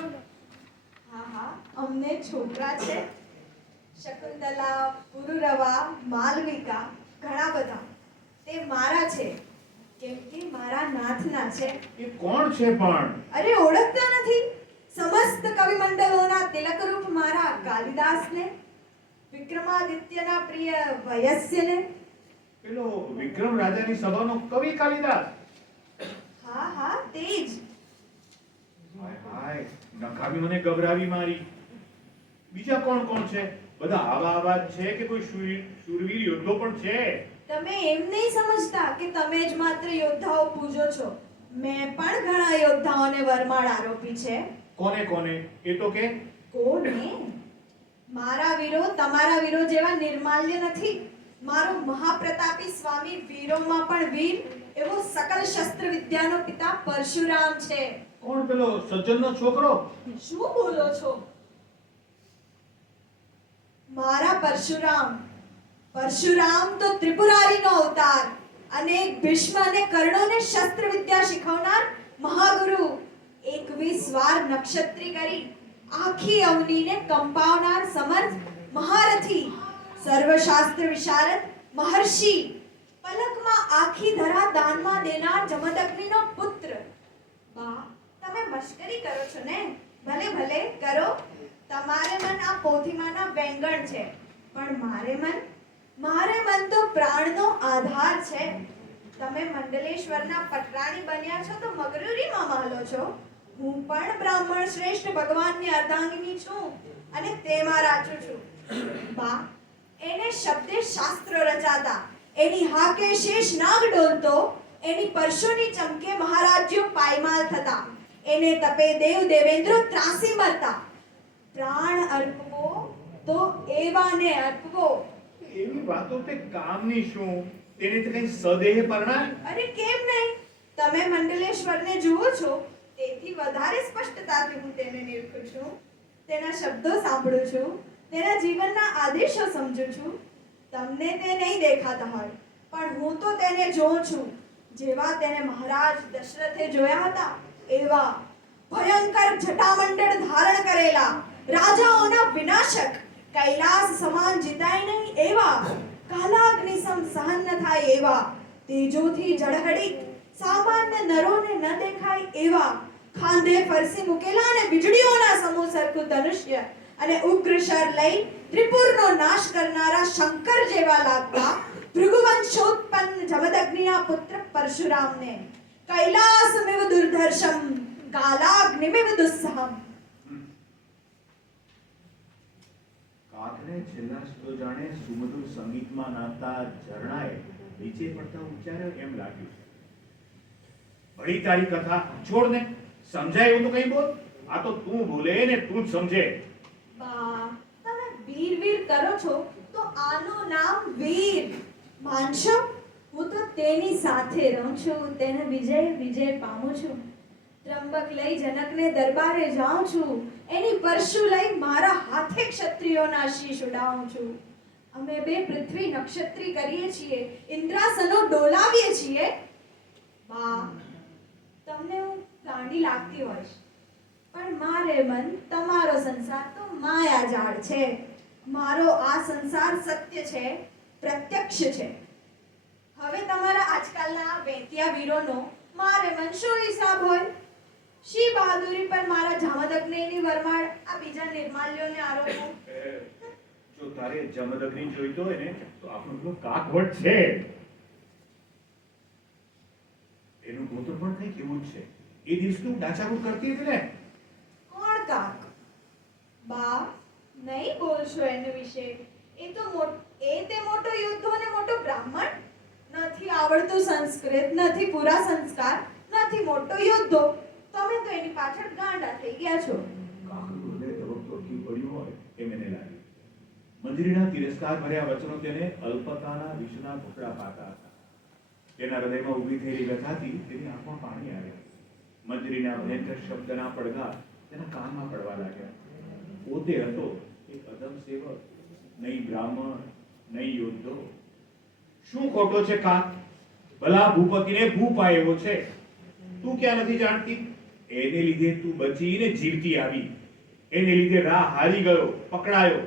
હા હા, અમને છોકરા છે. શકુંતલા, પુરુરવા, માલવિકા, ઘણા બધા. તે મારા છે કેમ કે મારા નાથના છે. એ કોણ છે પણ? અરે ઓળખતા નથી? સમસ્ત કવિમંડળોના તિલકરૂપ મારા કાલિદાસને, વિક્રમાદિત્યના પ્રિય વયસ્યને, પેલો વિક્રમ રાજાની સભાનો કવિ કાલિદાસ. હા હા તે જ. હાય હાય, નકામી મને ગભરાવી મારી. બીજા કોણ કોણ છે? બધા આવા જ છે કે કોઈ શૂરવીર યોદ્ધો પણ છે? તમે એમ નહીં સમજતા કે તમે જ માત્ર યોદ્ધાઓ પૂજો છો. મેં પણ ઘણા યોદ્ધાઓને વરમાળ આરોપી છે. કોને કોને એ તો કે. કોને? મારા વીરો તમારા વીરો જેવા નિર્માલ્ય નથી. મારો મહાપ્રતાપી સ્વામી વીરોમાં પણ વીર એવો સકલ શસ્ત્ર વિદ્યાનો પિતા પરશુરામ છે. કોણ પેલો સજ્જનનો છોકરો? શું બોલો છો? મારા પરશુરામ. પરશુરામ તો ત્રિપુરારીનો અવતાર, અનેક ભીષ્મ અને કર્ણોને શસ્ત્ર વિદ્યા શીખવનાર મહાગુરુ, 21 વાર નક્ષત્રી કરી આખી અવનીને કંપાવનાર સમર્થ મહારથી, સર્વશાસ્ત્ર વિશારદ મહર્ષિ, પલકમાં આખી ધરા દાનમાં દેનાર જમદગ્નિનો પુત્ર. બા, તમે મશ્કરી કરો છો ને? ભલે ભલે કરો. તમારે મન આ પોથીમાંના વેંગણ છે, પણ મારે મન તો પ્રાણનો આધાર છે. તમે મંડલેશ્વરના પટરાણી બન્યા છો તો મગરૂરીમાં માલો છો. હું પણ બ્રાહ્મણ શ્રેષ્ઠ ભગવાનની અર્ધાંગિની છું અને તેમાં રાચું છું. બા, એને શબ્દે શાસ્ત્ર રચાતા, એની હાકે શેષ નાગ ડોલતો, એની પરશુની ચમકે મહારાજ્યો પાયમાલ થતા, એને તપે દેવ દેવેન્દ્રો ત્રાસી મરતા. પ્રાણ અર્પવો તો એવાને અર્પવો. એવી વાતો તે કામની શું? તેને તે કઈ સદેહ પરણાય? અરે કેમ નહીં? તમે મંડલેશ્વરને જુઓ છો, તેથી વધારે સ્પષ્ટતાથી હું તેને નિરખું છું. તેના શબ્દો સાંભળું છું, તેના જીવનના આદેશો સમજું છું. તમને તે નહીં દેખાતા હોય, પણ હું તો તેને જોઉં છું. જેવા તેને મહારાજ દશરથે જોયા હતા, એવા ભયંકર જટામંડળ ધારણ કરેલા, રાજાઓના વિનાશક, કૈલાસ સમાન જીતાય નહીં એવા, કાલાગ્નિ સમ સહન ન થાય એવા, તેજોથી જળહળિત, સામાન્ય નરોને ન દેખાય એવા, ખાંધે ફરસી મૂકેલા અને વીજળીઓના સમૂહ સરખું ધનુષ્ય અને ઉગ્ર શર લઈ ત્રિપુરનો નાશ કરનારા શંકર જેવા લાગતા ભૃગુવંશોત્પન્ન જમદગ્નિના પુત્ર પરશુરામને કૈલાસમિવ દુર્ધર્ષમ કાલાગ્નિમિવ દુસ્સહમ. કાકને છેલ્લા શબ્દો જાણે સુમધુર સંગીતમાં નાતા ઝરણાએ નીચે પડતા ઉચ્ચાર્યો એમ લાગ્યું. વળી તારી કથા છોડ ને, સમજાય એવું તો કઈ બોલ. આ તો તું બોલે ને તું જ સમજે. બા, તમે વીર વીર કરો છો તો આનું નામ વીર માનશો? હું તો તેની સાથે રહું છું, તેને વિજય પામું છું. ત્રંબક લઈ જનકને દરબારે જાઉં છું, એની પરશુ લઈ મારા હાથે ક્ષત્રિયોના શીશ ઉડાવું છું. અમે બે પૃથ્વી નક્ષત્રી કરીએ છીએ, ઇન્દ્રાસનો ડોલાવીએ છીએ. બા, તમને હું ગાંડી લાગતી હોઈશ, પણ મારે મન તમારો સંસાર તો માયાજાળ છે. મારો આ સંસાર સત્ય છે, પ્રત્યક્ષ છે. હવે તમારા આજકાલના વેત્યા વીરોનો મારે મન શું હિસાબ હોય? શી બહાદુરી પર મારા જામદગ્નિની વરમાળ આ બીજા નિર્માલ્યોને આરોપો? જો તારે જમદગ્નિ જોઈતો હોય ને તો આપણો પેલો કાકવટ છે, એનું ગોત્ર પણ કંઈક એવું જ છે. એ દિવસ તું ડાચાબૂટ કરતી હતી ને. કોણ કાક? બા, નહીં બોલશો એના વિશે. એ તે મોટો યોદ્ધો અને મોટો બ્રાહ્મણ. નથી આવડતું સંસ્કૃત, નથી પૂરા સંસ્કાર, નથી મોટો યોદ્ધો. તમે તો એની પાછળ ગાંડા થઈ ગયા છો. કાકનું હૃદય ધબકતો અટકી પડ્યું હોય એમ એને લાગ્યું. મંજરીના તિરસ્કાર ભર્યા વચનો તેને અલ્પતાના વિષના ઘૂંટડા પાતા હતા. તેના હૃદયમાં ઊભી થયેલી વ્યથાથી તેની આંખમાં પાણી આવ્યા. મંજરીના ભયંકર શબ્દના પડઘા તેના કાનમાં પડવા લાગ્યા. પોતે હતો એક અધમ સેવક, નહીં બ્રાહ્મણ, નહીં યોદ્ધો. શું ખોટો છે કાક? ભલા ભૂપતિને ભૂપ આવ્યો છે, તું ક્યાં નથી જાણતી? એને લીધે તું બચીને જીવતી આવી, એને લીધે રાહ હારી ગયો, પકડાયો.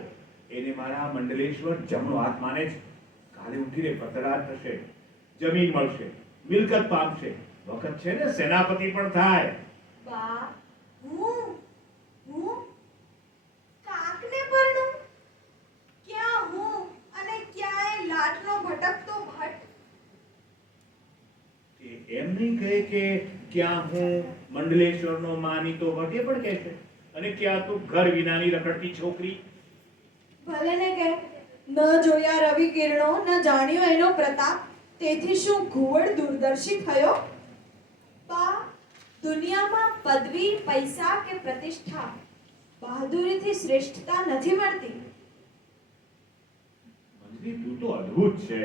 એને મારા મંડલેશ્વર જમણો હાથ માને છે. કાલે ઉઠીને પતરાર થશે, જમીન મળશે, મિલકત પામશે, વખત છે ને સેનાપતિ પણ થાય. બા, હું કાકને પરણું? ક્યાં હું અને ક્યાંય લાટનો ભટકતો ભટ્ટ? એમ નહીં કહે કે ક્યાં હું મંડલેશ્વરનો માનીતો ભટ્ટ, એ પણ કહે છે, અને ક્યાં તું ઘર વિનાની રખડતી છોકરી. ભલે ને કે ન જોયા રવિ કિરણો, ન જાણ્યો એનો પ્રતાપ, તેથી શું ઘુવડ દૂરદર્શી થયો? બા, દુનિયામાં પદવી, પૈસા કે પ્રતિષ્ઠા, બહાદુરીથી શ્રેષ્ઠતા નથી મળતી. મંજરી, તું તો અદ્ભુત છે.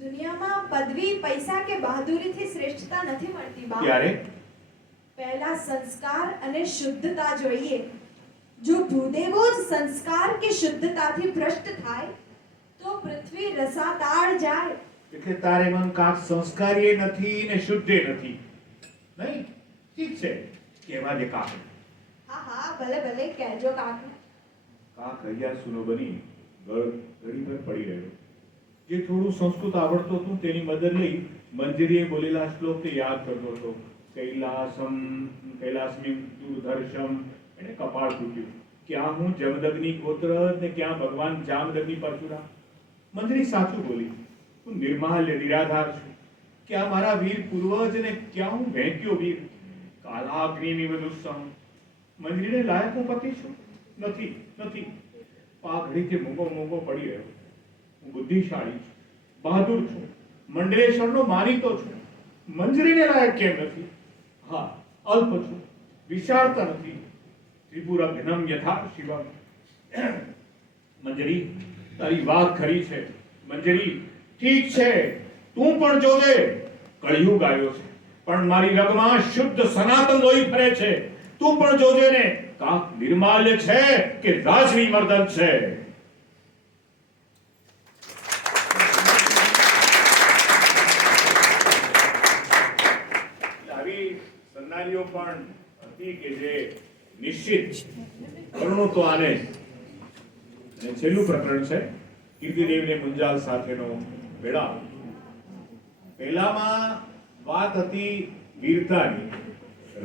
દુનિયામાં પદવી, પૈસા કે બહાદુરીથી શ્રેષ્ઠતા નથી મળતી બા. ત્યારે પહેલા સંસ્કાર અને શુદ્ધતા જોઈએ. જો ભૂદેવો જ સંસ્કાર કે શુદ્ધતાથી ભ્રષ્ટ થાય તો પૃથ્વી રસાતાળ જાય. એટલે તારે મન કાંક સંસ્કારીય નથી ને શુદ્ધે નથી, નહીં? ઠીક છે, કહેવા દે કાક. હા હા, ભલે ભલે કહેજો કાકા. કાક હૈયાસુનો બની ઘડી પર પડી રહ્યો. જે થોડું સંસ્કૃત આવડતું હતું તેની મદદ લઈ મંજરીએ બોલેલા શ્લોકને યાદ કરતો હતો. કૈલાસમિં દુર્ધર્ષમ. એને કપાળ તૂટ્યું. ક્યાં હું જમદગ્નિ ગોત્ર ને ક્યાં ભગવાન જામદગ્નિ પરશુરામ. મંજરી સાચું બોલી, તું નિર્માલ્ય નિરાધાર છું. ક્યાં મારા વીર પૂર્વજ ને ક્યાં હું વહેંક્યો વીર. કાલાગ્નિની વધુસમ. મંજરીને લાયક હું પતિ છું? નથી, નથી. પાઘડીથી મૂંગો પડી રહ્યો. હું બુદ્ધિશાળી છું, બહાદુર છું, મંડલેશ્વરનો માનીતો છું. મંજરીને લાયક કેમ નથી? હા, અલ્પ છું, વિશાળતા નથી. ત્રિપુરઘ્નમ યથા શિવમ. મંજરી, તારી વાત ખરી છે. મંજરી, ઠીક છે, તું પણ જોજે. કળિયુગ આવ્યો છે, પણ મારી રગમાં શુદ્ધ સનાતન લોહી ફરે છે. તું પણ જોજે ને, કાક નિર્માલ્ય છે કે રાજવી મર્દન છે. આવી સન્નારીઓ પણ હતી કે જે નિશ્ચિત કરુણો તો આને. અને છેલ્લું પ્રકરણ છે કીર્તિદેવ ને મુંજાલ સાથેનો મેળાપ. પહેલામાં વાત હતી વીરતાની,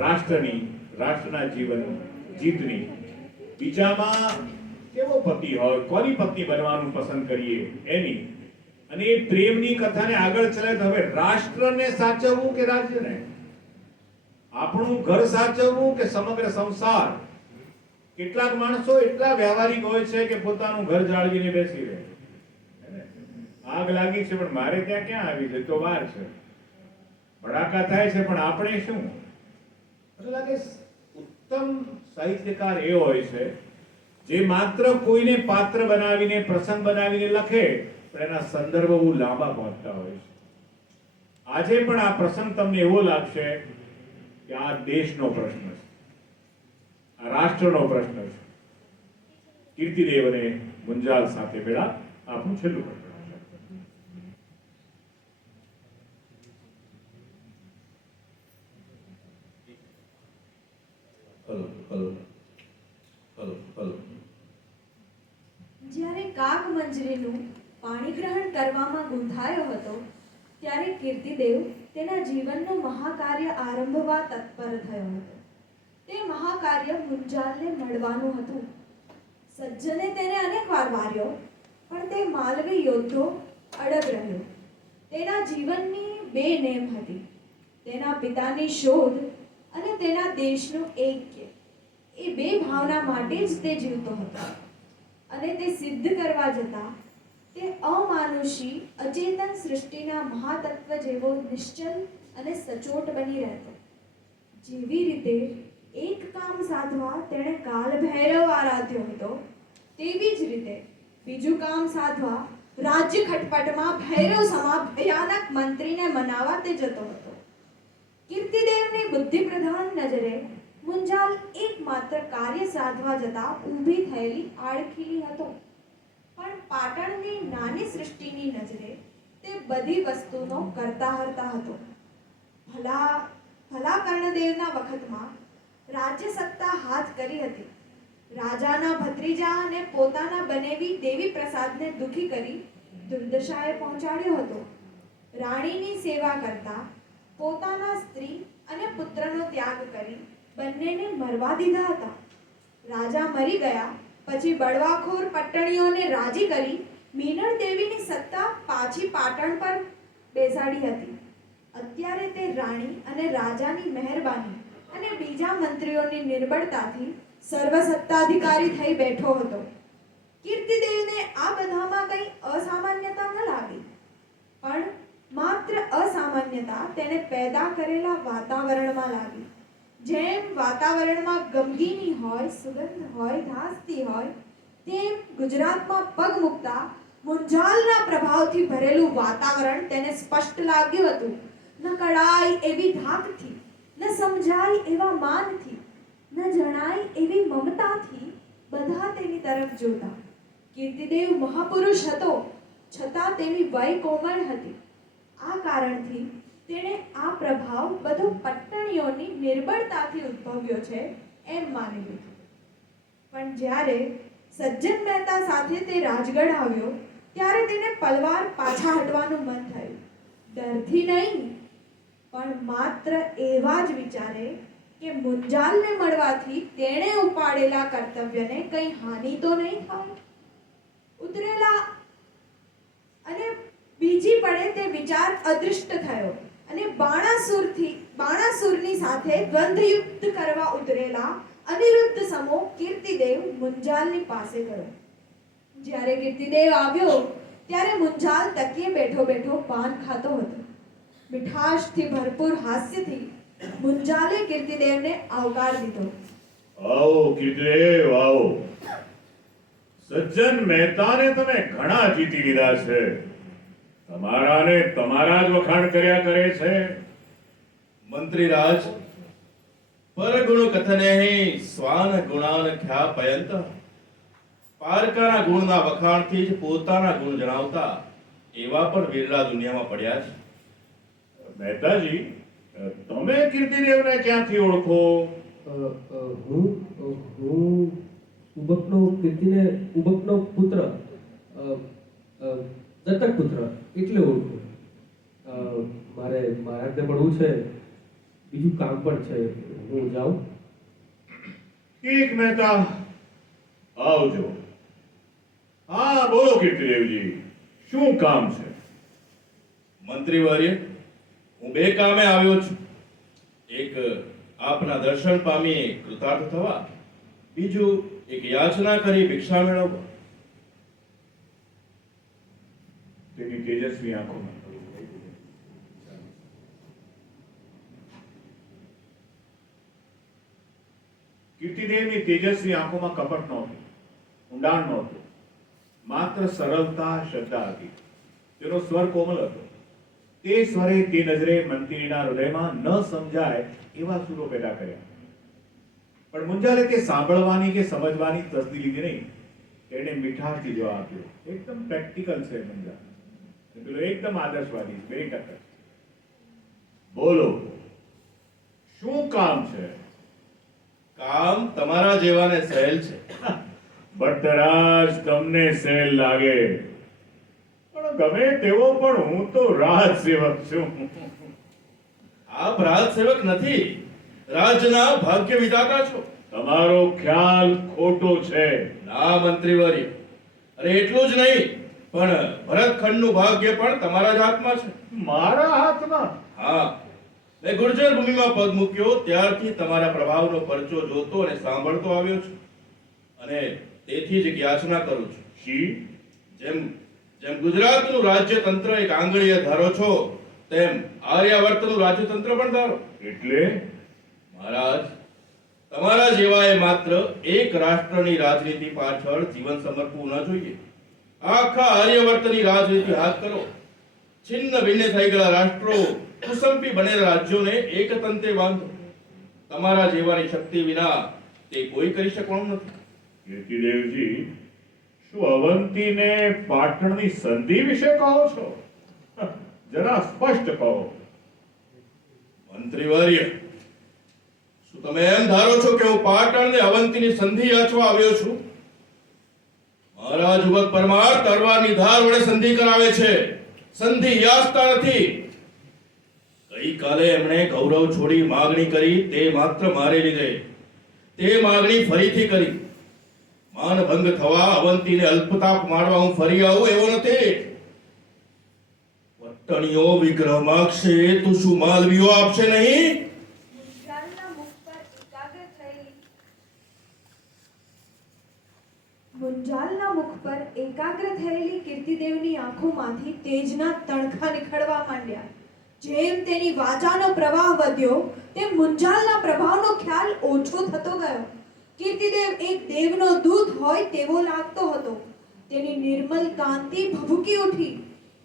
રાષ્ટ્રની, રાષ્ટ્રના જીવન જીતની. બીજામાં કેવો પતિ હોય, કોની પત્ની બનવાનું પસંદ કરીએ એની. અને એ પ્રેમની કથાને આગળ ચલાવે તો હવે રાષ્ટ્રને સાચવવું કે રાજ્યને, આપણું ઘર સાચવવું કે સમગ્ર સંસાર. કેટલાક માણસો એટલા વ્યવહારિક હોય છે કે પોતાનું ઘર જાળવીને બેસી રહે. આગ લાગી છે પણ મારે ત્યાં ક્યાં આવી છે, તો વાર છે. ભડાકા થાય છે પણ આપણે શું? મને લાગે ઉત્તમ સાહિત્યકાર એ હોય છે જે માત્ર કોઈને પાત્ર બનાવીને, પ્રસંગ બનાવીને લખે પણ એના સંદર્ભ બહુ લાંબા પહોંચતા હોય છે. આજે પણ આ પ્રસંગ તમને એવો લાગશે કે આ દેશનો પ્રશ્ન છે, આ રાષ્ટ્રનો પ્રશ્ન છે. કીર્તિદેવ અને મુંજાલ સાથે મેળાપ આપણું છેલ્લું પ્રકરણ. જ્યારે કાક મંજરીનું પાણી ગ્રહણ કરવામાં ગૂંથાયો હતો ત્યારે કીર્તિદેવ તેના જીવનનું મહાકાર્ય આરંભવા તત્પર થયો હતો. તે મહાકાર્ય મુંજાલને મળવાનું હતું. સજ્જને તેને અનેકવાર વાર્યો, પણ તે માલવી યોદ્ધો અડગ રહ્યો. તેના જીવનની બે નેમ હતી, તેના પિતાની શોધ અને તેના દેશનું ઐક્ય. એ બે ભાવના માટે જ તે જીવતો હતો. અને તે સિદ્ધ કરવા જતા તે અમાનુષી અચેતન સૃષ્ટિના મહાતત્વ જેવો નિશ્ચલ અને સચોટ બની રહેતો. જેવી રીતે એક કામ સાધવા તેણે કાલ ભૈરવ આરાધ્યો હતો, તેવી જ રીતે બીજું કામ સાધવા રાજ્ય ખટપટમાં ભૈરવ સમા ભયાનક મંત્રીને મનાવવા તે જતો હતો. કીર્તિદેવની બુદ્ધિ પ્રધાન નજરે મુંજાલ એકમાત્ર કાર્ય સાધવા જતા ઊભી થયેલી આડખીલી હતો, પણ પાટણની નાની સૃષ્ટિની નજરે તે બધી વસ્તુનો કરતા હરતા હતો. ભલા કર્ણદેવના વખતમાં રાજ્ય સત્તા હાથ કરી હતી. રાજાના ભત્રીજા અને પોતાના બનેવી દેવી પ્રસાદને દુખી કરી દુર્દશાએ પહોંચાડ્યો હતો. રાણીની સેવા કરતા પોતાના સ્ત્રી અને પુત્રનો ત્યાગ કરી બંનેને મરવા દીધા હતા. રાજા મરી ગયા પછી બળવાખોર પટ્ટણીઓને રાજી કરી મીનળ દેવીની સત્તા પાછી પાટણ પર બેસાડી હતી. અત્યારે તે રાણી અને રાજાની મહેરબાની અને બીજા મંત્રીઓની નિર્બળતાથી સર્વસત્તાધિકારી થઈ બેઠો હતો. કીર્તિદેવને આ બધામાં કંઈ અસામાન્યતા ન લાગી, પણ માત્ર અસામાન્યતા તેણે પેદા કરેલા વાતાવરણમાં લાગી. જેમ વાતાવરણમાં ગમગીની હોય, સુગંધ હોય, ધાસતી હોય, તેમ ગુજરાતમાં પગ મૂકતા મુંજાલના પ્રભાવથી ભરેલું વાતાવરણ તેને સ્પષ્ટ લાગ્યું હતું. ન કળાય એવી ધાકથી, ન સમજાય એવા માનથી, ન જણાય એવી મમતાથી બધા તેની તરફ જોતા. કીર્તિદેવ મહાપુરુષ હતો, છતાં તેની વય કોમળ હતી. આ કારણથી તેણે આ પ્રભાવ બધો પટ્ટણીઓની નિર્બળતાથી ઉદ્ભવ્યો છે એમ માની લીધું. પણ જ્યારે સજ્જન મહેતા સાથે તે રાજગઢ આવ્યો ત્યારે તેને પલવાર પાછા હટવાનું મન થયું. ડરથી નહીં, પણ માત્ર એવા જ વિચારે કે મુંજાલને મળવાથી તેણે ઉપાડેલા કર્તવ્યને કંઈ હાનિ તો નહીં થાય. ઉતરેલા અને બીજી પડે તે વિચાર અદૃષ્ટ થયો અને બાણાસુરની સાથે દ્વંદ્વયુદ્ધ કરવા ઉતરેલા અનિરુદ્ધ સમો કીર્તિદેવ મુંજાલની પાસે ગયો. જ્યારે કીર્તિદેવ આવ્યો ત્યારે મુંજાલ તકીએ બેઠો બેઠો પાન ખાતો હતો. મીઠાશથી ભરપૂર હાસ્યથી મુંજાલે કીર્તિદેવને આવકાર દીધો. આવો કીર્તિદેવ આવો. સજ્જન મહેતાને તમે ઘણા જીતી લીધા છે. તમારાને તમારા જ વખાણ કર્યા કરે છે. મંત્રી રાજ, પરગુણ કથનેહી સ્વાન ગુણાન ખ્યાપયંત. પારકાના ગુણના વખાણથી જ પોતાના ગુણ જણાવતા એવા પણ વિરલા દુનિયામાં પડ્યા છે. મહેતાજી, તમે કીર્તિદેવને ક્યાંથી ઓળખો? હું ઉબકનો પુત્ર, દત્તક પુત્ર એટલે ઓળખું. મારે આગળ પડવું છે, બીજું કામ પણ છે. હું જાઉં? એક મહેતા, આવજો. હા, બોલો કીર્તિદેવજી, શું કામ છે? મંત્રી વર્ય, હું બે કામે આવ્યો છું. એક આપના દર્શન પામી કૃતાર્થ થવા, બીજું એક યાચના કરી ભિક્ષા મેળવવા. તેની તેજસ્વી આંખોમાં કીર્તિદેવની તેજસ્વી આંખોમાં કપટ નહોતું, ઊંડાણ નહોતું, માત્ર સરળતા, શ્રદ્ધા હતી. તેનો સ્વર કોમલ હતો. તે સ્વરે, તે નજરે મંત્રીના હૃદયમાં ન સમજાય એવા સુરો પેદા કર્યા. પણ મુંજાલે તે સાંભળવાની કે સમજવાની તસ્દી લીધી નહીં. તેણે મીઠાશથી જવાબ આપ્યો. એકદમ પ્રેક્ટિકલ છે મુંજાલ, પેલો એકદમ આદર્શવાદી, બેરી ટક્કર. બોલો, શું કામ છે? કામ તમારા જેવાને સહેલ છે. ભટ્ટરાજ, તમને સહેલ લાગે, પણ ગમે તેવો પણ હું તો રાજ સેવક છું. આપ રાજ સેવક નથી, રાજના ભાગ્ય વિધાતા છો. તમારો ખ્યાલ ખોટો છે. ના મંત્રી વર્ય, અરે એટલું જ નહીં, પણ ભરતખંડનું ભાગ્ય પણ તમારા જ હાથમાં છે. મારા હાથમાં? હા, મેં ગુર્જર ભૂમિમાં પગ મૂક્યો ત્યારથી તમારા પ્રભાવનો પરચો જોતો અને સાંભળતો આવ્યો છું, અને તેથી જ યાચના કરું છું. શી? જેમ ગુજરાતનું રાજ્યતંત્ર એક આંગળીએ ધારો છો, તેમ આર્યાવર્તનું રાજ્યતંત્ર પણ ધારો. એટલે? મહારાજ, તમારા જેવાએ માત્ર એક રાષ્ટ્રની રાજનીતિ પાછળ જીવન સમર્પવું ન જોઈએ. આખા આર્યવર્તની રાજનીતિ હાથ કરો. છિન્ન ભિન્ન થઈ ગયેલા રાષ્ટ્રો, કુસંપી બનેલા રાજ્યોને એક તંતે બાંધો. તમારા જેવાની શક્તિ વિના તે કોઈ કરી શકવાનું નથી. કીર્તિદેવજી, શું અવંતીને પાટણની સંધિ વિશે કહો છો? જરા સ્પષ્ટ કહો. મંત્રી વર્ય, શું તમે એમ ધારો છો કે હું પાટણને અવંતીની સંધિ યાચવા આવ્યો છું? મહારાજ ઉબક પરમાર તરવારની ધાર વડે સંધિ કરાવે છે, સંધિ યાચતા નથી. ગઈકાલે એમણે ગૌરવ છોડી માગણી કરી, તે માત્ર મારે લીધે. તે માગણી ફરીથી કરી. માનભંગ થવા, અવંતીને અલ્પતાપ મારવા હું ફરી આવું એવો નથી. ટણીઓ વિગ્રહ માગશે તો શું માલવીઓ આપશે નહીં? મુંજાલના મુખ પર એકાગ્ર થયેલી મુંજાલના મુખ પર એકાગ્ર થયેલી કીર્તિદેવની આંખોમાંથી તેજના તણખા નીકળવા માંડ્યા. જેમ તેની વાચાનો પ્રવાહ વધ્યો તેમ મુંજાલના પ્રભાવનો ખ્યાલ ઓછો થતો ગયો. કીર્તિદેવ એક દેવનો દૂત હોય તેવો લાગતો હતો. તેની નિર્મલ કાંતિ ભભૂકી ઉઠી.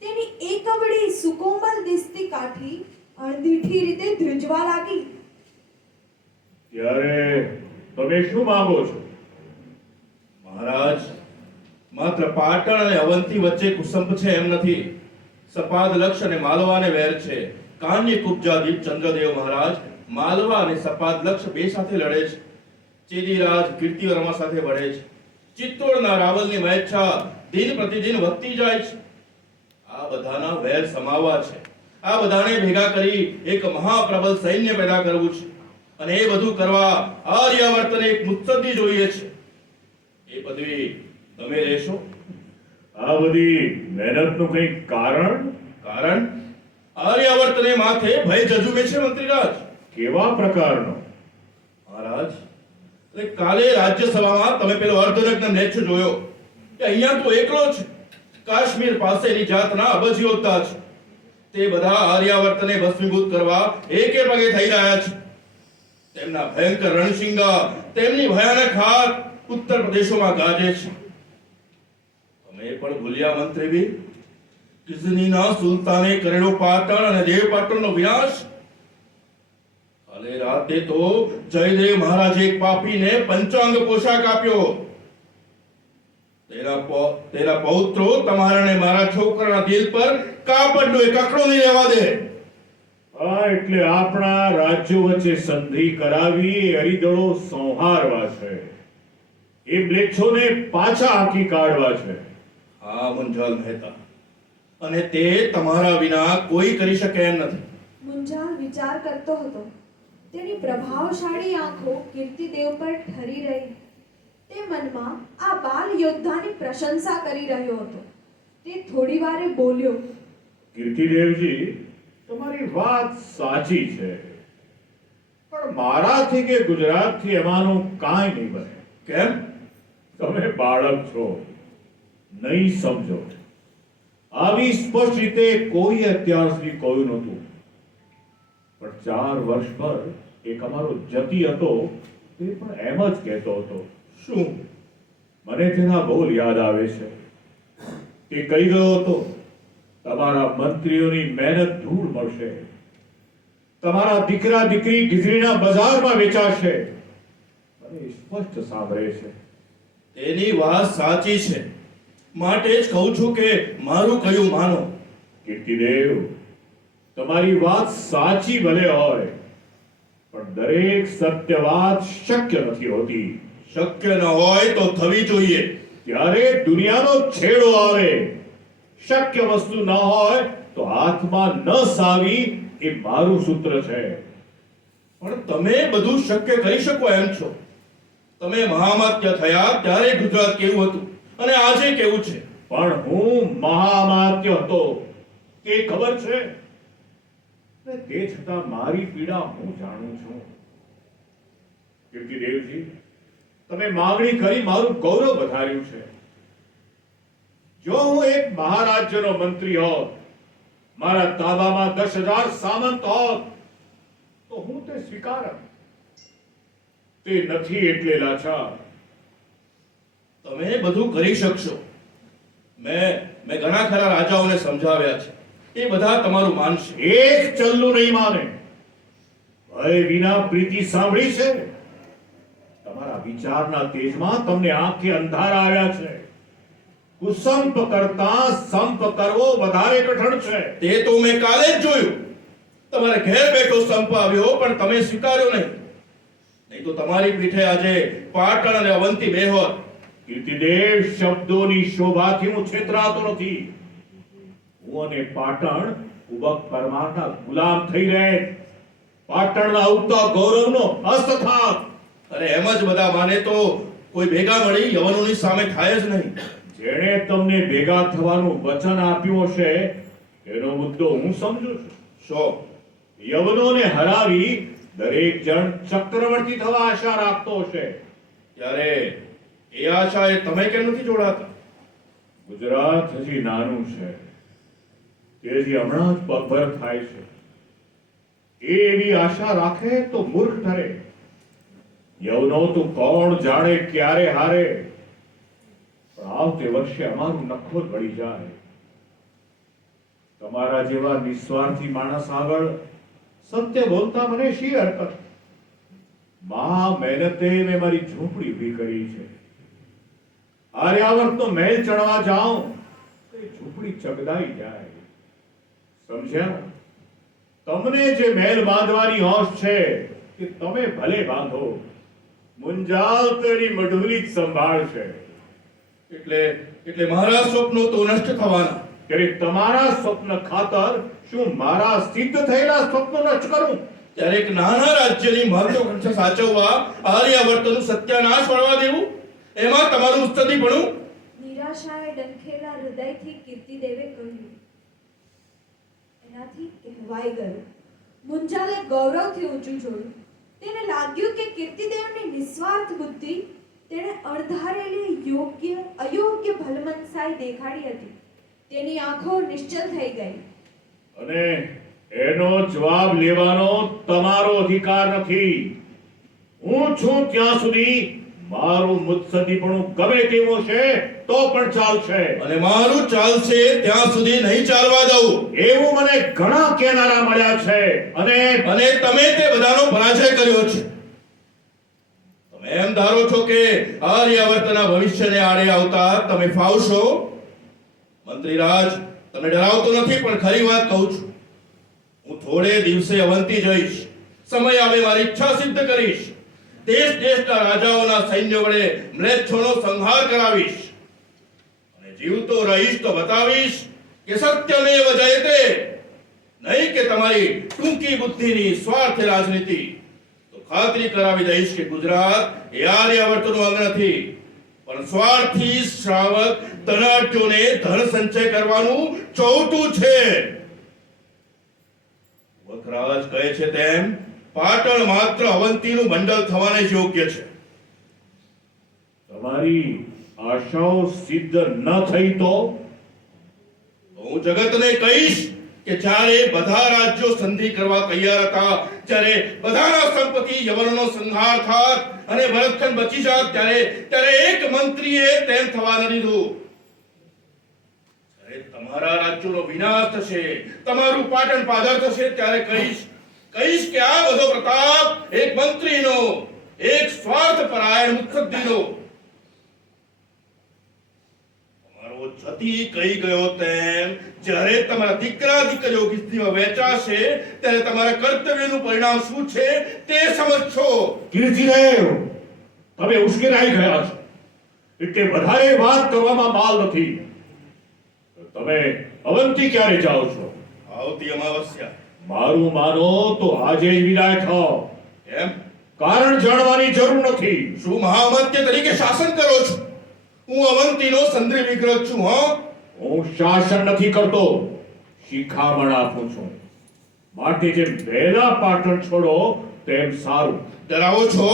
તેની એકવડી સુકોમલ દિસતી કાઠી અણદીઠી રીતે ધ્રુજવા લાગી. ત્યારે તમે શું માંગો છો? મહારાજ, માત્ર પાટણ અને અવંતી વચ્ચે કુસંપ છે એમ નથી. સપાદ લક્ષ અને માલવાને વેર છે. કાન્ય કુબ્જાદીપ ચંદ્રદેવ મહારાજ માલવા અને સપાદ લક્ષ બે સાથે લડે છે. ચેદીરાજ કીર્તિવર્મા સાથે વળે છે. ચિત્તોડના રાવલની મહેચ્છા દિન પ્રતિદિન વધતી જાય છે. આ બધાના વેર સમાવવા છે. આ બધાને ભેગા કરી એક મહાપ્રબલ સૈન્ય પેદા કરવું છે. અને એ બધું કરવા આર્યાવર્તને એક મુત્સદ્દી જોઈએ છે. એ પદવી તમે લેશો? આ બધી મહેનતનું કંઈક કારણ? કારણ આર્યાવર્તને માથે ભય જજુમે છે મંત્રીરાજ. કેવા પ્રકારનો? મહારાજ, એટલે કાલે રાજ્યસભામાં તમે પેલો અર્ધનગ્ન નેચ્છ જોયો કે અહીંયા તો એકલો છે. કાશ્મીર પાસેની જાતના અબજ યોદ્ધા છે. તે બધા આર્યાવર્તને ભસ્મીભૂત કરવા એકે પગે થઈ રહ્યા છે. તેમના ભયંકર રણશિંગા, તેમની ભયાનક હાથ ઉત્તર પ્રદેશોમાં ગાજે છે. તમે પણ ભૂલ્યા મંત્રીબી? કિઝનીના સુલતાને કરેલો પાટણ અને દેવપાટણનો વિનાશ. કાલે રાતે તો જયદેવ મહારાજે એક પાપીને પંચાંગ પોશાક આપ્યો. તેના પૌત્રો તમારા ને મારા છોકરાના દિલ પર કાપડનો એક કકડો નહીં રહેવા દે. હા, એટલે આપણા રાજ્યો વચ્ચે સંધિ કરાવી એ હરિદળો સંહારવા છે. એ મ્લેચ્છોને પાછા હાંકી કાઢવા છે. હા મુંજાલ મહેતા, અને તે તમારા વિના કોઈ કરી શકે એમ નથી. મુંજાલ વિચાર કરતો હતો. તેની પ્રભાવશાળી આંખો કીર્તિદેવ પર ઠરી રહી. તે મનમાં આ બાલ યોદ્ધાની પ્રશંસા કરી રહ્યો હતો. તે થોડી વારે બોલ્યો, કીર્તિદેવજી, તમારી વાત સાચી છે, પણ મારાથી કે ગુજરાતથી એમાંનું કાંઈ નહીં બને. કેમ? તમે બાળક છો, નહીં સમજો. આવી સ્પષ્ટ રીતે કોઈ અત્યાર સુધી કહ્યું નહોતું. પણ 4 વર્ષ પર એક અમારો જતી હતો, તે પણ એમ જ કહેતો હતો. શું? મને તેના બોલ યાદ આવે છે. તે કહી ગયો હતો, તમારા મંત્રીઓની મહેનત ધૂળ મળશે. તમારા દીકરા દીકરી ગીઝડીના બજારમાં વેચાશે. મને સ્પષ્ટ સાંભળે છે. તેની વાત સાચી છે, માટે જ કહું છું કે મારું કયું માનો. કીર્તિદેવ, તમારી વાત સાચી ભલે હોય, પણ દરેક સત્ય વાત શક્ય નથી હોતી. શક્ય ન હોય તો થવી જોઈએ. ત્યારે દુનિયાનો છેડો આવે. શક્ય વસ્તુ ન હોય તો હાથમાં ન સાવી એ મારું સૂત્ર છે. પણ તમે બધું શક્ય કરી શકો એમ છો. તમે મહામાત્ય થયા ત્યારે ગુજરાત કેવું હતું અને આજે કેવું છે. પણ હું મહામાત્ય હતો તે ખબર છે, ને તે છતાં મારી પીડા હું જાણું છું. કીર્તિદેવજી, તમે માંગણી કરી મારું ગૌરવ વધાર્યું છે. જો હું એક મહારાજ્યનો મંત્રી હોત, મારા તાબામાં 10,000 સામંત હોત, તો હું તે સ્વીકારત. તે નથી એટલે લાચાર. તમે બધું કરી શકશો. મેં ઘણા ખરા રાજાઓને સમજાવ્યા છે. એ બધા તમારું માનશે. એક ચલ્લું નહીં માને. ભય વિના પ્રીતિ સાંભળી છે. તમારા વિચારના તેજમાં તમને આંખે અંધારા આવ્યા છે. કુસંપ કરતા સંપ કરવો વધારે કઠણ છે. તે તો મેં કાલે જ જોયું. તમારે ઘેર બેઠો સંપ આવ્યો, પણ તમે સ્વીકાર્યો નહીં. નહીં તો તમારી પીઠે આજે પાટણ અને અવંતી બે હોત. કીર્તિદેવ, શબ્દોની શોભાથી હું છેતરાતો નથી. હું અને પાટણ ઉબક પરમારના ગુલામ થઈ રહે. પાટણના ઉગતા ગૌરવનો અસ્ત થાત. અરે એમ જ બધા માને તો કોઈ ભેગા મળી યવનોની સામે થાય જ નહીં. જેણે તમને ભેગા થવાનું વચન આપ્યું હશે એનો મુદ્દો હું સમજુ છું. શો યવનોને હરાવી દરેક જણ ચક્રવર્તી થવા આશા રાખતો હશે. ત્યારે એ આશાએ તમે કેમ નથી જોડાતા? ગુજરાત હજી નાનું છે, તે હજી હમણાં જ પગભર થાય છે. એ એવી આશા રાખે તો મૂર્ખ ઠરે. યવનો તો કોણ જાણે ક્યારે હારે, પણ આવતે વર્ષે અમારું નખો જ વળી જાય. તમારા જેવા નિસ્વાર્થી માણસ આગળ સત્ય બોલતા મને શી હરકત? મહા મહેનતે મેં મારી ઝૂંપડી ઊભી કરી છે. આર્યાવર્તનો મહેલ ચડવા જાઉં તો એ ઝૂંપડી ચગદાઈ જાય. સમજ્યા? તમને જે મહેલ બાંધવાની હોશ છે કે તમે ભલે બાંધો, મુંજાલ તો એની મઢુલી જ સંભાળશે. એટલે મારા સ્વપ્નો તો નષ્ટ થવાના. ત્યારે તમારા સ્વપ્ન ખાતર શું મારા સિદ્ધ થયેલા સ્વપ્નો નષ્ટ કરું? ત્યારે એક નાના રાજ્યની મહત્વાકાંક્ષા સાચવવા આર્યાવર્તનું સત્યાનાશ વળવા દેવું, એમાં તમારું મુત્સદીપણું? નિરાશાએ ડંખેલા હૃદયથી કીર્તિદેવે કહ્યું. એનાથી કહેવાઈ ગયું. મુંજાલે ગૌરવથી ઊંચું જોયું. તેને લાગ્યું કે કીર્તિદેવની નિસ્વાર્થ બુદ્ધિ તેણે અણધારેલી યોગ્ય અયોગ્ય ભલમનસાઈ દેખાડી હતી. તેની આંખો નિશ્ચલ થઈ ગઈ. અને એનો જવાબ લેવાનો તમારો અધિકાર નથી. હું છું ત્યાં સુધી મારું મુત્સદીપણું ગમે તેવું છે તો પણ ચાલશે. અને મારું ચાલશે ત્યાં સુધી નહીં ચાલવા દઉં. એવું મને ઘણા કહેનારા મળ્યા છે. અને તમે તે બધાનો પરાજય કર્યો છે. તમે એમ ધારો છો કે આર્યાવર્તના ભવિષ્યને આડે આવતા તમે ફાવશો? મંત્રીરાજ, તમે ડરાવતો નથી, પણ ખરી વાત કહું છું. હું થોડે દિવસે અવંતી જઈશ. સમય આવે મારી ઈચ્છા સિદ્ધ કરીશ. દેશના રાજાઓના સૈન્ય વડે મ્લેચ્છોનો સંહાર કરાવીશ. અને જીવતો રહીશ તો બતાવીશ કે સત્યમેવ જયતે, નહીં કે તમારી ટૂંકી બુદ્ધિની સ્વાર્થ રાજનીતિ. તો ખાતરી કરાવી દઈશ કે ગુજરાત એ આર્યાવર્તનું અંગ નથી, પણ સ્વાર્થી શ્રાવક ધનાઢ્યોને ધન સંચય કરવાનું ચૌટું છે. વખરાજ કહે છે તેમ પાટણ માત્ર અવંતીનું મંડળ થવાને જ યોગ્ય છે. તમારી આશાઓ સિદ્ધ ન થઈ તો હું જગતને કહીશ કે જ્યારે બધા રાજ્યો સંધિ કરવા તૈયાર હતા, જ્યારે બધાના સંપત્તિ યવનનો સંહાર થાત અને ભરતખંડ બચી જાત, ત્યારે એક મંત્રીએ તેમ થવા ન દીધું. જ્યારે તમારા રાજ્યોનો વિનાશ થશે, તમારું પાટણ પાદર થશે, ત્યારે કહીશ કે આ બધો પ્રતાપ એક મંત્રીનો, એક સ્વાર્થપરાયણ મુત્સદ્દીનો. તમારો જતી કહી ગયો તેમ જ્યારે તમારા દીકરા દીકરીઓ કિસ્તીમાં વેચાશે, ત્યારે તમારા કર્તવ્યનું પરિણામ શું છે તે સમજશો. કીર્તિદેવ, તમે ઉશ્કેરાઈ ગયા છો. એટલે વધારે વાત કરવામાં માલ નથી. તમે અવંતી ક્યારે જાઓ છો? આવતી અમાવસ્યા. મારું માનો તો આજે જ વિદાય થાઓ. એમ? કારણ જાણવાની જરૂર નથી. શું મહામત્ય તરીકે શાસન કરો છો? હું અવંતીનો સંદ્રી વિગ્રહ છું. હું શાસન નથી કરતો, શિખામણ આપું છું. માટે જેમ વહેલા પાટણ છોડો તેમ સારું. ડરાવો છો?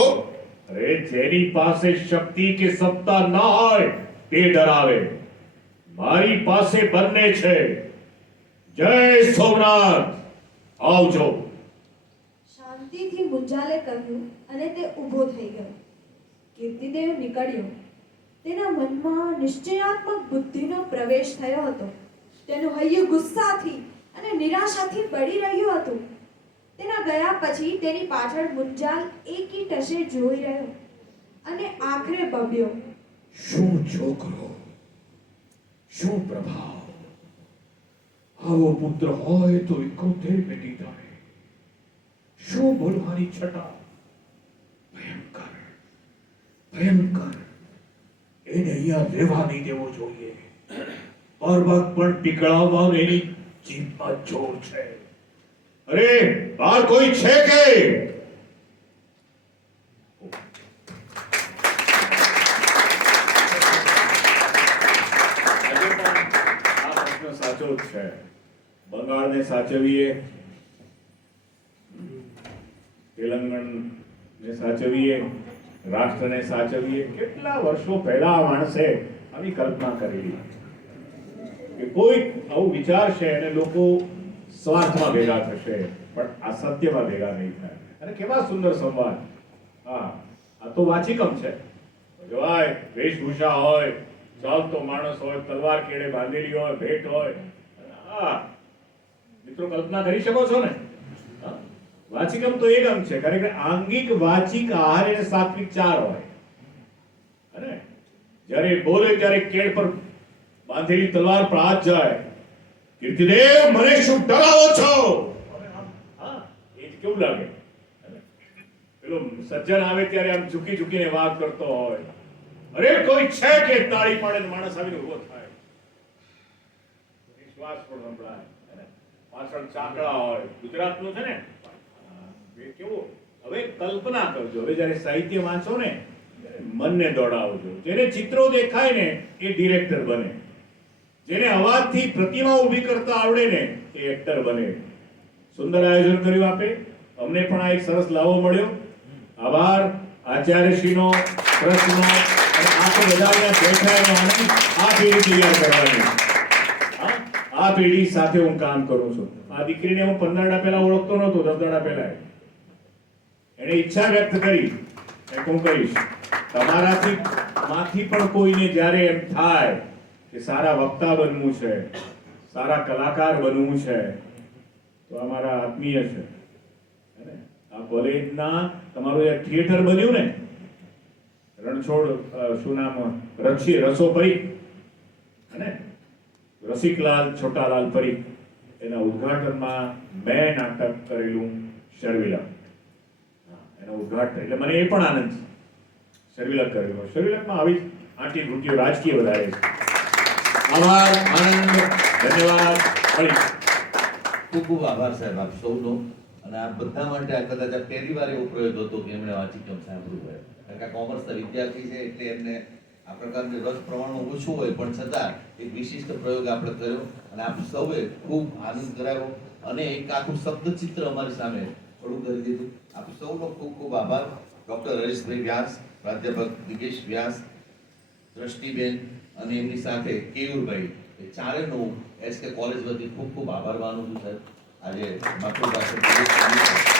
અરે, જેની પાસે શક્તિ કે સત્તા ન હોય તે ડરાવે. મારી પાસે બંને છે. જય સોમનાથ. આવજો. શાંતિથી મુંજાલે કહ્યું અને તે ઊભો થઈ ગયો. કીર્તિદેવ નીકળ્યો. તેના મનમાં નિશ્ચયાત્મક બુદ્ધિનો પ્રવેશ થયો હતો. તેનું હૈયું ગુસ્સાથી અને નિરાશાથી બળી રહ્યું હતું. તેના ગયા પછી તેની પાછળ મુંજાલ એકી ટશે જોઈ રહ્યો અને આખરે બબ્યો. શું છોકરો, શું પ્રભાવ! આવો પુત્ર હોય તો 71 પેટી થાય. શું બોલવાની છટા! ભયંકર, ભયંકર! એને અહીંયા રહેવા નહીં દેવો જોઈએ. પર્વત પણ પીકળાવવાનો એની જીભમાં જોર છે. અરે, બહાર કોઈ છે કે? સાચો જ છે. સાચવીએ, તેલંગણને સાચવીએ, રાષ્ટ્રને સાચવીએ. કેટલા વર્ષો પહેલા આ માણસે આવી કલ્પના કરેલી કે કોઈ આવું વિચારશે અને લોકો સ્વાર્થમાં ભેગા થશે પણ અસત્યમાં ભેગા નહીં થાય. અને કેવા સુંદર સંવાદ. હા, આ તો વાચિકમ છે. જોવાય વેશભૂષા હોય, ચાલતો માણસ હોય, તલવાર કેડે બાંધેલી હોય, ભેટ હોય. હા મિત્રો, કલ્પના કરી શકો છો ને? હા? વાચિકમ તો એક અંગ છે, કારણ કે આંગિક, વાચિક, આહાર અને સાત્વિક 4 હોય. અને જ્યારે બોલે ત્યારે કેડ પર બાંધેલી તલવાર પર હાથ જાય, કીર્તિદેવ મને શું ડરાવો છો? હા, એ જ કેવું લાગે. પેલો સજ્જન આવે ત્યારે આમ ઝૂકી ઝૂકીને વાત કરતો હોય. અરે કોઈ છે કે તાળી પાડે ને માણસ આવીને ઉભો થાય, શ્વાસ પણ સંભળાય, પાછળ ચાકડા હોય. ગુજરાતનું છે ને એ કેવું. હવે કલ્પના કરજો, હવે જ્યારે સાહિત્ય વાંચો ને મનને દોડાવજો. જેને ચિત્રો દેખાય ને એ ડિરેક્ટર બને, જેને અવાજથી પ્રતિમા ઊભી કરતા આવડે ને એ એક્ટર બને. સુંદર આયોજન કર્યું આપે. અમને પણ આ એક સરસ લાવો મળ્યો. આભાર આચાર્યશ્રીનો, ટ્રસ્ટનો અને આ તો બધા અહીંયા બેઠા એનો આનંદ. આ પેઢી તૈયાર કરવાની. આ પેઢી સાથે હું કામ કરું છું. આ દીકરીને હું 15 દાડા પહેલા ઓળખતો નહોતો, 10 દાડા પહેલા એને ઈચ્છા વ્યક્ત કરી કે હું કહીશ. તમારાથી માંથી પણ કોઈને જ્યારે એમ થાય કે સારા વક્તા બનવું છે, સારા કલાકાર બનવું છે, તો અમારા આત્મીય છે. આ કોલેજના તમારું જે થિયેટર બન્યું ને રણછોડ, શું નામ, રસોપરી અને રસિકલાલ છોટાલાલ પરીખ, એના ઉદ્ઘાટનમાં મેં નાટક કરેલું શર્વિલક. એના ઉદ્ઘાટન એટલે મને એ પણ આનંદ છે. શર્વિલક કરેલું. શર્વિલકમાં આવી આંટી વૃત્તિઓ રાજકીય વધારે છે. આભાર, આનંદ, ધન્યવાદ. ખૂબ ખૂબ આભાર સાહેબ આપ સૌનો. અને આ બધા માટે આ કદાચ આ પહેલી વાર એવો પ્રયોગ હતો કે એમણે વાચિકમ સાંભળ્યું હોય. કારણ કે આ કોમર્સના વિદ્યાર્થી છે એટલે એમને આ પ્રકારની રસ પ્રમાણમાં ઓછું હોય, પણ છતાં એક વિશિષ્ટ પ્રયોગ આપણે કર્યો અને આપ સૌએ ખૂબ આનંદ કરાવ્યો અને એક આખું શબ્દચિત્ર અમારી સામે થોડું કરી દીધું. આપ સૌનો ખૂબ ખૂબ આભાર. ડૉક્ટર હરીશભાઈ વ્યાસ, પ્રાધ્યાપક દિગેશ વ્યાસ, દ્રષ્ટિબેન અને એમની સાથે કેયુરભાઈ, એ ચારેયનો SK કોલેજ વતી ખૂબ ખૂબ આભાર માનું છું સાહેબ. આજે માતૃભાષા